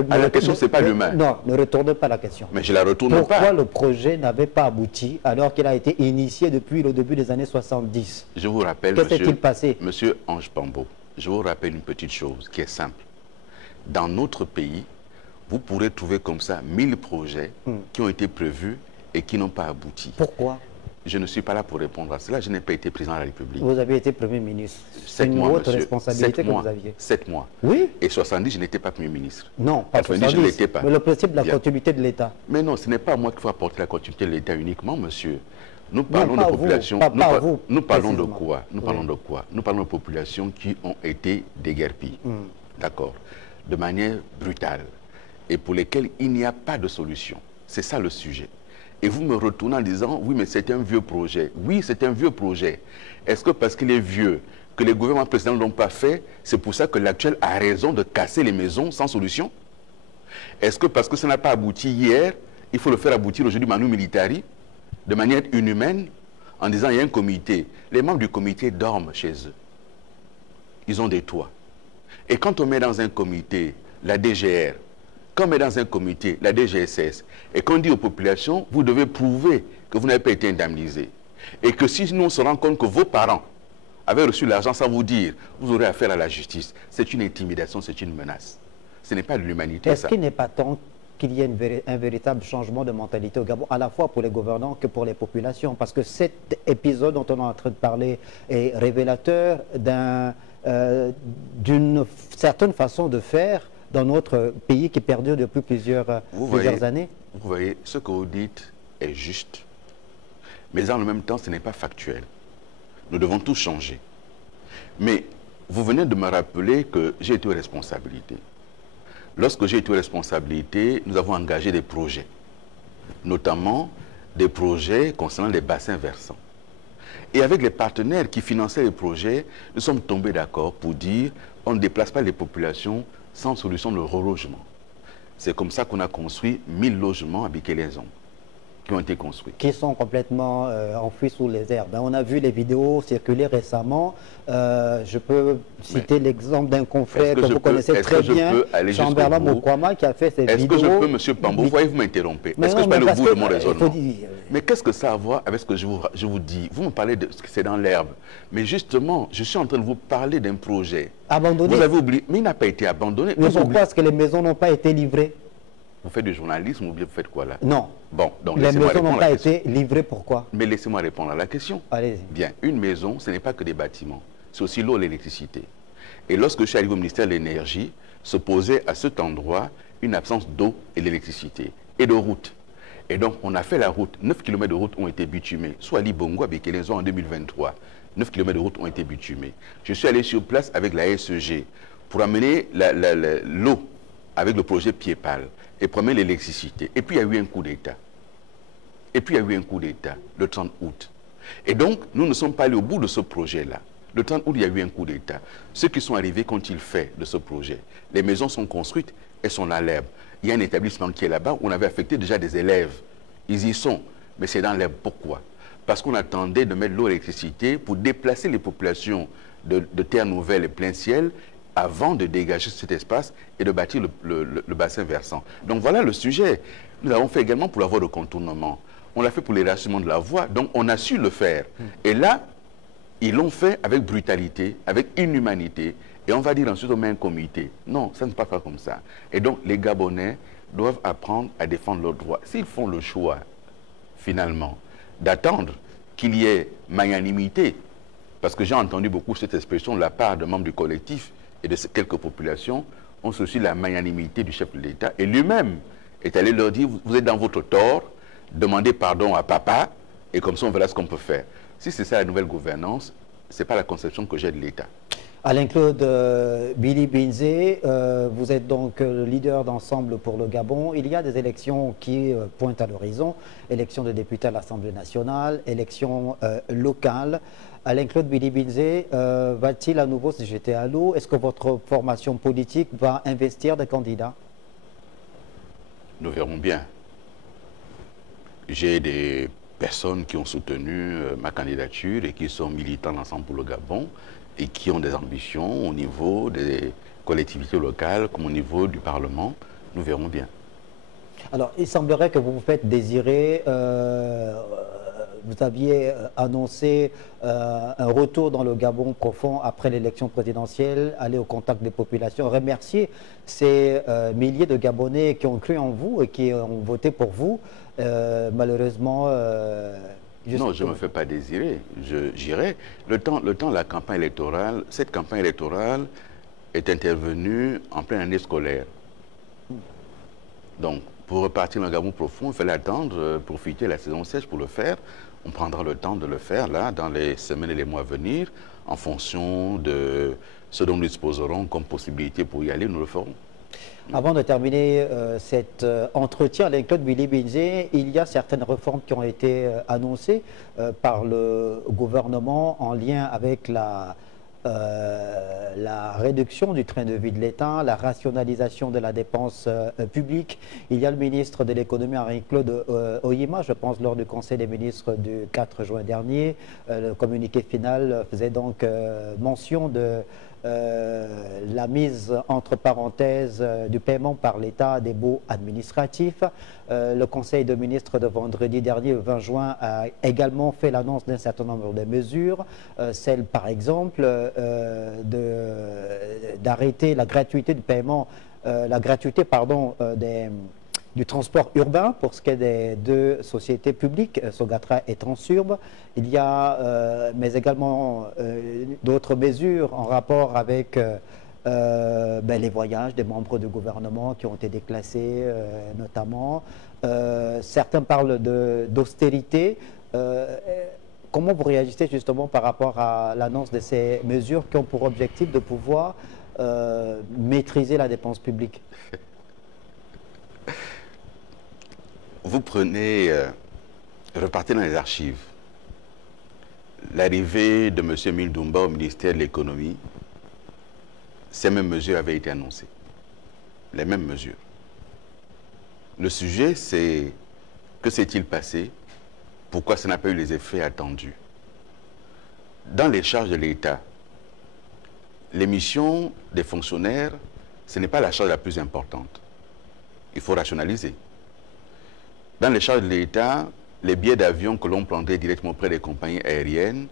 La question, ce n'est pas l'humain. Non, ne retourne pas la question. Mais je la retourne pas. Pourquoi le projet n'avait pas abouti alors qu'il a été initié depuis le début des années 70? Je vous rappelle, que s'est-il passé? Monsieur Ange Pambo, je vous rappelle une petite chose qui est simple. Dans notre pays, vous pourrez trouver comme ça 1000 projets qui ont été prévus et qui n'ont pas abouti. Pourquoi? Je ne suis pas là pour répondre à cela. Je n'ai pas été président de la République. Vous avez été Premier ministre. C'est une autre responsabilité que vous aviez. 7 mois. Oui. Et 70, je n'étais pas Premier ministre. Non, pas 70, je ne l'étais pas. Mais le principe de la continuité de l'État. Mais non, ce n'est pas moi qui faut apporter la continuité de l'État uniquement, monsieur. Nous parlons de populations. Nous parlons de quoi? Nous parlons de quoi? Nous parlons de populations qui ont été déguerpies. D'accord? De manière brutale. Et pour lesquelles il n'y a pas de solution. C'est ça le sujet. Et vous me retournez en disant, oui, mais c'est un vieux projet. Oui, c'est un vieux projet. Est-ce que parce qu'il est vieux, que les gouvernements précédents ne l'ont pas fait, c'est pour ça que l'actuel a raison de casser les maisons sans solution? Est-ce que parce que ça n'a pas abouti hier, il faut le faire aboutir aujourd'hui manu militari, de manière inhumaine, en disant, il y a un comité. Les membres du comité dorment chez eux. Ils ont des toits. Et quand on met dans un comité la DGR, quand on met dans un comité la DGSS, et qu'on dit aux populations, vous devez prouver que vous n'avez pas été indemnisé. Et que si nous on se rend compte que vos parents avaient reçu l'argent sans vous dire, vous aurez affaire à la justice. C'est une intimidation, c'est une menace. Ce n'est pas de l'humanité, ça. Est-ce qu'il n'est pas temps qu'il y ait un véritable changement de mentalité au Gabon, à la fois pour les gouvernants que pour les populations? Parce que cet épisode dont on est en train de parler est révélateur d'une certaine façon de faire dans notre pays qui perdure depuis plusieurs années. Vous voyez, ce que vous dites est juste. Mais en même temps, ce n'est pas factuel. Nous devons tout changer. Mais vous venez de me rappeler que j'ai été aux responsabilités. Lorsque j'ai été aux responsabilités, nous avons engagé des projets. Notamment des projets concernant les bassins versants. Et avec les partenaires qui finançaient les projets, nous sommes tombés d'accord pour dire on ne déplace pas les populations sans solution de relogement. C'est comme ça qu'on a construit 1000 logements à Bikélezon qui ont été construits. Qui sont complètement enfouis sous les herbes. On a vu les vidéos circuler récemment. Je peux citer l'exemple d'un confrère que vous connaissez très bien, Chamberlain Mokwama, qui a fait cette vidéo. Est-ce que je peux, monsieur Pambo, vous m'interrompez? Est-ce que je peux aller au bout de mon raisonnement? Mais qu'est-ce que ça a à voir avec ce que je vous dis? Vous me parlez de ce que c'est dans l'herbe. Mais justement, je suis en train de vous parler d'un projet. Abandonné. Vous avez oublié, mais il n'a pas été abandonné. Mais pourquoi est-ce que les maisons n'ont pas été livrées? Vous faites du journalisme ou bien vous faites quoi là? Non. Bon, donc les maisons n'ont pas été livrées, pourquoi? Mais laissez-moi répondre à la question. Allez-y. Bien, une maison, ce n'est pas que des bâtiments. C'est aussi l'eau et l'électricité. Et lorsque je suis arrivé au ministère de l'Énergie, se posait à cet endroit une absence d'eau et d'électricité et de route. Et donc, on a fait la route. 9 km de route ont été bitumés. Soit à Libongo, à Bikélezon en 2023. 9 km de route ont été bitumés. Je suis allé sur place avec la SEG pour amener l'eau avec le projet Pied-Pal et pour amener l'électricité. Et puis, il y a eu un coup d'État. Le 30 août. Et donc, nous ne sommes pas allés au bout de ce projet-là. Le 30 août, il y a eu un coup d'État. Ceux qui sont arrivés, qu'ont-ils fait de ce projet? Les maisons sont construites, elles sont dans l'herbe. Il y a un établissement qui est là-bas, on avait affecté déjà des élèves. Ils y sont, mais c'est dans l'herbe. Pourquoi? Parce qu'on attendait de mettre l'eau et l'électricité pour déplacer les populations de Terre Nouvelle et Plein Ciel avant de dégager cet espace et de bâtir le bassin versant. Donc voilà le sujet. Nous l'avons fait également pour la voie de contournement. On l'a fait pour l'élargissement de la voie, donc on a su le faire. Et là, ils l'ont fait avec brutalité, avec inhumanité, et on va dire ensuite on met un comité. Non, ça ne se passe pas comme ça. Et donc les Gabonais doivent apprendre à défendre leurs droits. S'ils font le choix, finalement, d'attendre qu'il y ait magnanimité, parce que j'ai entendu beaucoup cette expression de la part de membres du collectif et de quelques populations, on se suit la magnanimité du chef de l'État, et lui-même est allé leur dire, vous êtes dans votre tort, demandez pardon à papa, et comme ça on verra ce qu'on peut faire. Si c'est ça la nouvelle gouvernance, ce n'est pas la conception que j'ai de l'État. Alain-Claude Billy Binzé, vous êtes donc le leader d'Ensemble pour le Gabon. Il y a des élections qui pointent à l'horizon, élections de députés à l'Assemblée nationale, élections locales. Alain-Claude Billy Binzé, va-t-il à nouveau se jeter à l'eau? Est-ce que votre formation politique va investir des candidats? Nous verrons bien. J'ai des personnes qui ont soutenu ma candidature et qui sont militants d'Ensemble pour le Gabon et qui ont des ambitions au niveau des collectivités locales comme au niveau du Parlement. Nous verrons bien. Alors, il semblerait que vous vous faites désirer. Vous aviez annoncé un retour dans le Gabon profond après l'élection présidentielle, aller au contact des populations, remercier ces milliers de Gabonais qui ont cru en vous et qui ont voté pour vous. Malheureusement... non, je ne me fais pas désirer. J'irai. Le temps de la campagne électorale, cette campagne électorale est intervenue en pleine année scolaire. Donc, pour repartir dans le Gabon profond, il fallait attendre, profiter de la saison sèche pour le faire. On prendra le temps de le faire, là, dans les semaines et les mois à venir, en fonction de ce dont nous disposerons comme possibilité pour y aller, nous le ferons. Avant de terminer cet entretien, Alain-Claude Billy Binzé, il y a certaines réformes qui ont été annoncées par le gouvernement en lien avec la réduction du train de vie de l'État, la rationalisation de la dépense publique. Il y a le ministre de l'économie, Henri-Claude Oyema, je pense lors du Conseil des ministres du 4 juin dernier. Le communiqué final faisait donc mention de la mise entre parenthèses du paiement par l'État des baux administratifs. Le Conseil des ministres de vendredi dernier, le 20 juin, a également fait l'annonce d'un certain nombre de mesures, celle par exemple d'arrêter la gratuité du paiement, du transport urbain pour ce qui est des deux sociétés publiques, Sogatra et Transurb. Il y a, mais également d'autres mesures en rapport avec les voyages des membres du gouvernement qui ont été déclassés notamment. Certains parlent d'austérité. Comment vous réagissez justement par rapport à l'annonce de ces mesures qui ont pour objectif de pouvoir maîtriser la dépense publique? Vous prenez, repartez dans les archives. L'arrivée de M. Mildoumba au ministère de l'économie, ces mêmes mesures avaient été annoncées. Les mêmes mesures. Le sujet, c'est que s'est-il passé? Pourquoi ça n'a pas eu les effets attendus? Dans les charges de l'État, les missions des fonctionnaires, ce n'est pas la charge la plus importante. Il faut rationaliser. Dans les charges de l'État, les billets d'avion que l'on prendrait directement auprès des compagnies aériennes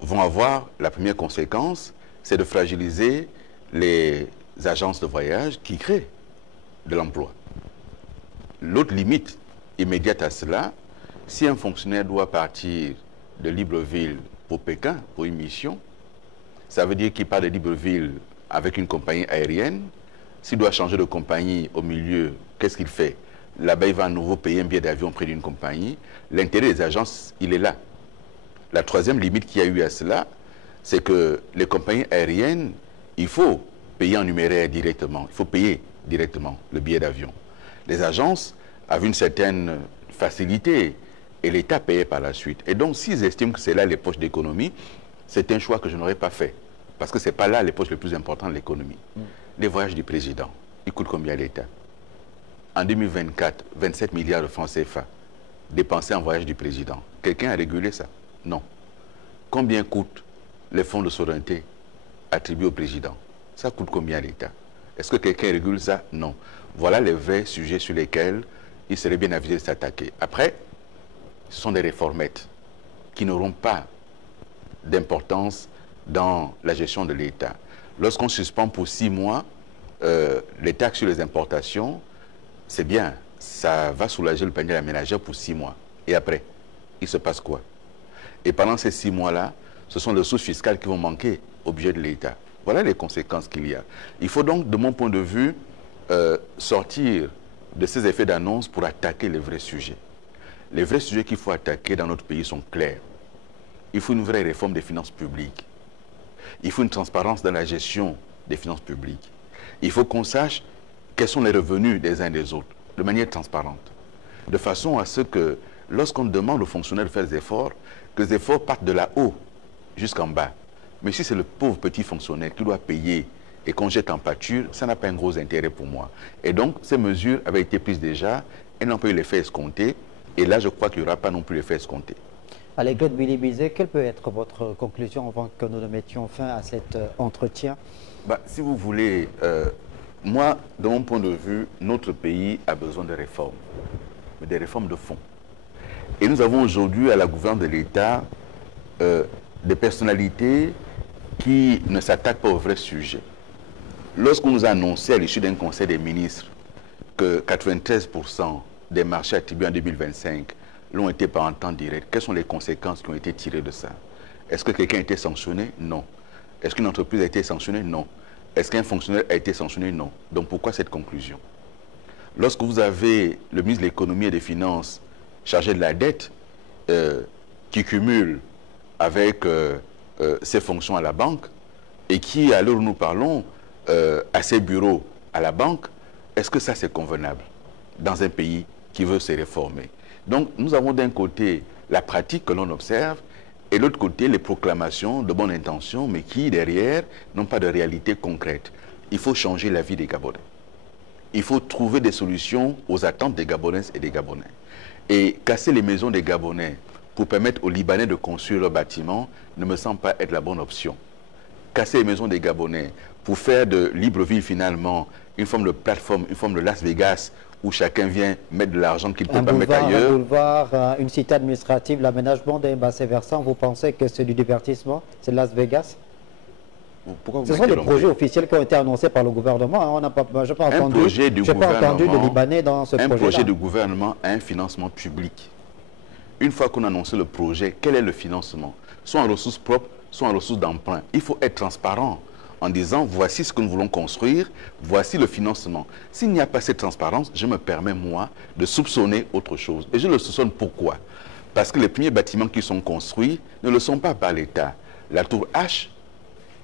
vont avoir la première conséquence, c'est de fragiliser les agences de voyage qui créent de l'emploi. L'autre limite immédiate à cela, si un fonctionnaire doit partir de Libreville pour Pékin pour une mission, ça veut dire qu'il part de Libreville avec une compagnie aérienne. S'il doit changer de compagnie au milieu, qu'est-ce qu'il fait? Là-bas, il va à nouveau payer un billet d'avion auprès d'une compagnie. L'intérêt des agences, il est là. La troisième limite qu'il y a eu à cela, c'est que les compagnies aériennes, il faut payer en numéraire directement. Il faut payer directement le billet d'avion. Les agences avaient une certaine facilité et l'État payait par la suite. Et donc, s'ils estiment que c'est là les poches d'économie, c'est un choix que je n'aurais pas fait. Parce que ce n'est pas là les poches les plus importantes de l'économie. Les voyages du président, ils coûtent combien à l'État? En 2024, 27 milliards de francs CFA dépensés en voyage du président. Quelqu'un a régulé ça? Non. Combien coûtent les fonds de souveraineté attribués au président? Ça coûte combien à l'État? Est-ce que quelqu'un régule ça? Non. Voilà les vrais sujets sur lesquels il serait bien avisé de s'attaquer. Après, ce sont des réformettes qui n'auront pas d'importance dans la gestion de l'État. Lorsqu'on suspend pour 6 mois les taxes sur les importations, c'est bien, ça va soulager le panier de la ménagère pour 6 mois. Et après, il se passe quoi? Et pendant ces 6 mois-là, ce sont les ressources fiscales qui vont manquer au budget de l'État. Voilà les conséquences qu'il y a. Il faut donc, de mon point de vue, sortir de ces effets d'annonce pour attaquer les vrais sujets. Les vrais sujets qu'il faut attaquer dans notre pays sont clairs. Il faut une vraie réforme des finances publiques. Il faut une transparence dans la gestion des finances publiques. Il faut qu'on sache quels sont les revenus des uns et des autres, de manière transparente. De façon à ce que, lorsqu'on demande aux fonctionnaires de faire des efforts, que les efforts partent de là-haut jusqu'en bas. Mais si c'est le pauvre petit fonctionnaire qui doit payer et qu'on jette en pâture, ça n'a pas un gros intérêt pour moi. Et donc, ces mesures avaient été prises déjà, elles n'ont pas eu l'effet escompté, et là, je crois qu'il n'y aura pas non plus l'effet escompté. Alain-Claude Billy-Bizet, quelle peut être votre conclusion avant que nous ne mettions fin à cet entretien? Si vous voulez, moi, de mon point de vue, notre pays a besoin de réformes, mais des réformes de fond. Et nous avons aujourd'hui à la gouvernance de l'État des personnalités qui ne s'attaquent pas au vrai sujet. Lorsqu'on nous a annoncé à l'issue d'un conseil des ministres que 93% des marchés attribués en 2025 l'ont été par un temps direct, quelles sont les conséquences qui ont été tirées de ça? Est-ce que quelqu'un a été sanctionné? Non. Est-ce qu'une entreprise a été sanctionnée? Non. Est-ce qu'un fonctionnaire a été sanctionné? Non. Donc pourquoi cette conclusion? Lorsque vous avez le ministre de l'économie et des finances chargé de la dette qui cumule avec ses fonctions à la banque et qui, à l'heure où nous parlons, a ses bureaux à la banque, est-ce que ça c'est convenable dans un pays qui veut se réformer? Donc nous avons d'un côté la pratique que l'on observe et de l'autre côté les proclamations de bonne intention mais qui derrière n'ont pas de réalité concrète. Il faut changer la vie des Gabonais. Il faut trouver des solutions aux attentes des Gabonaises et des Gabonais. Et casser les maisons des Gabonais pour permettre aux Libanais de construire leurs bâtiments ne me semble pas être la bonne option. Casser les maisons des Gabonais pour faire de Libreville finalement une forme de plateforme, une forme de Las Vegas où chacun vient mettre de l'argent qu'il ne peut pas mettre ailleurs. Un boulevard, une cité administrative, l'aménagement d'un bassin versant, vous pensez que c'est du divertissement? C'est Las Vegas? Ce sont des projets officiels qui ont été annoncés par le gouvernement. Je n'ai pas entendu de Libanais dans ce projet-là. Un projet de gouvernement a un financement public. Une fois qu'on a annoncé le projet, quel est le financement? Soit en ressources propres, soit en ressources d'emprunt. Il faut être transparent en disant voici ce que nous voulons construire, voici le financement. S'il n'y a pas cette transparence, je me permets moi de soupçonner autre chose. Et je le soupçonne pourquoi? Parce que les premiers bâtiments qui sont construits ne le sont pas par l'État. La tour H,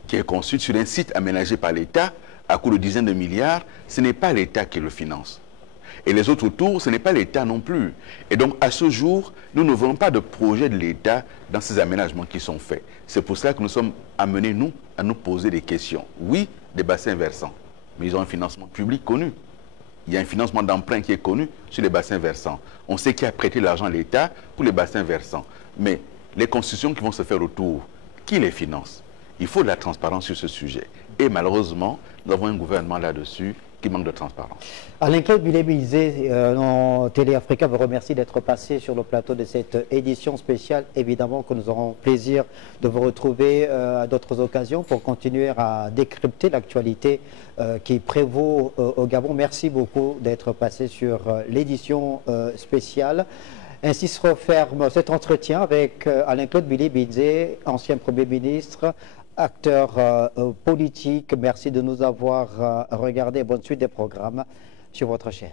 qui est construite sur un site aménagé par l'État à coût de dizaines de milliards, ce n'est pas l'État qui le finance. Et les autres tours, ce n'est pas l'État non plus. Et donc, à ce jour, nous ne voulons pas de projet de l'État dans ces aménagements qui sont faits. C'est pour cela que nous sommes amenés, nous, à nous poser des questions. Oui, des bassins versants, mais ils ont un financement public connu. Il y a un financement d'emprunt qui est connu sur les bassins versants. On sait qui a prêté l'argent à l'État pour les bassins versants. Mais les constructions qui vont se faire autour, qui les finance? Il faut de la transparence sur ce sujet. Et malheureusement, nous avons un gouvernement là-dessus qui manque de transparence. Alain-Claude Billy-Bizet, Télé Africa vous remercie d'être passé sur le plateau de cette édition spéciale. Évidemment que nous aurons plaisir de vous retrouver à d'autres occasions pour continuer à décrypter l'actualité qui prévaut au Gabon. Merci beaucoup d'être passé sur l'édition spéciale. Ainsi se referme cet entretien avec Alain-Claude Billy-Bizet, ancien Premier ministre, acteur politique. Merci de nous avoir regardé. Bonne suite des programmes sur votre chaîne.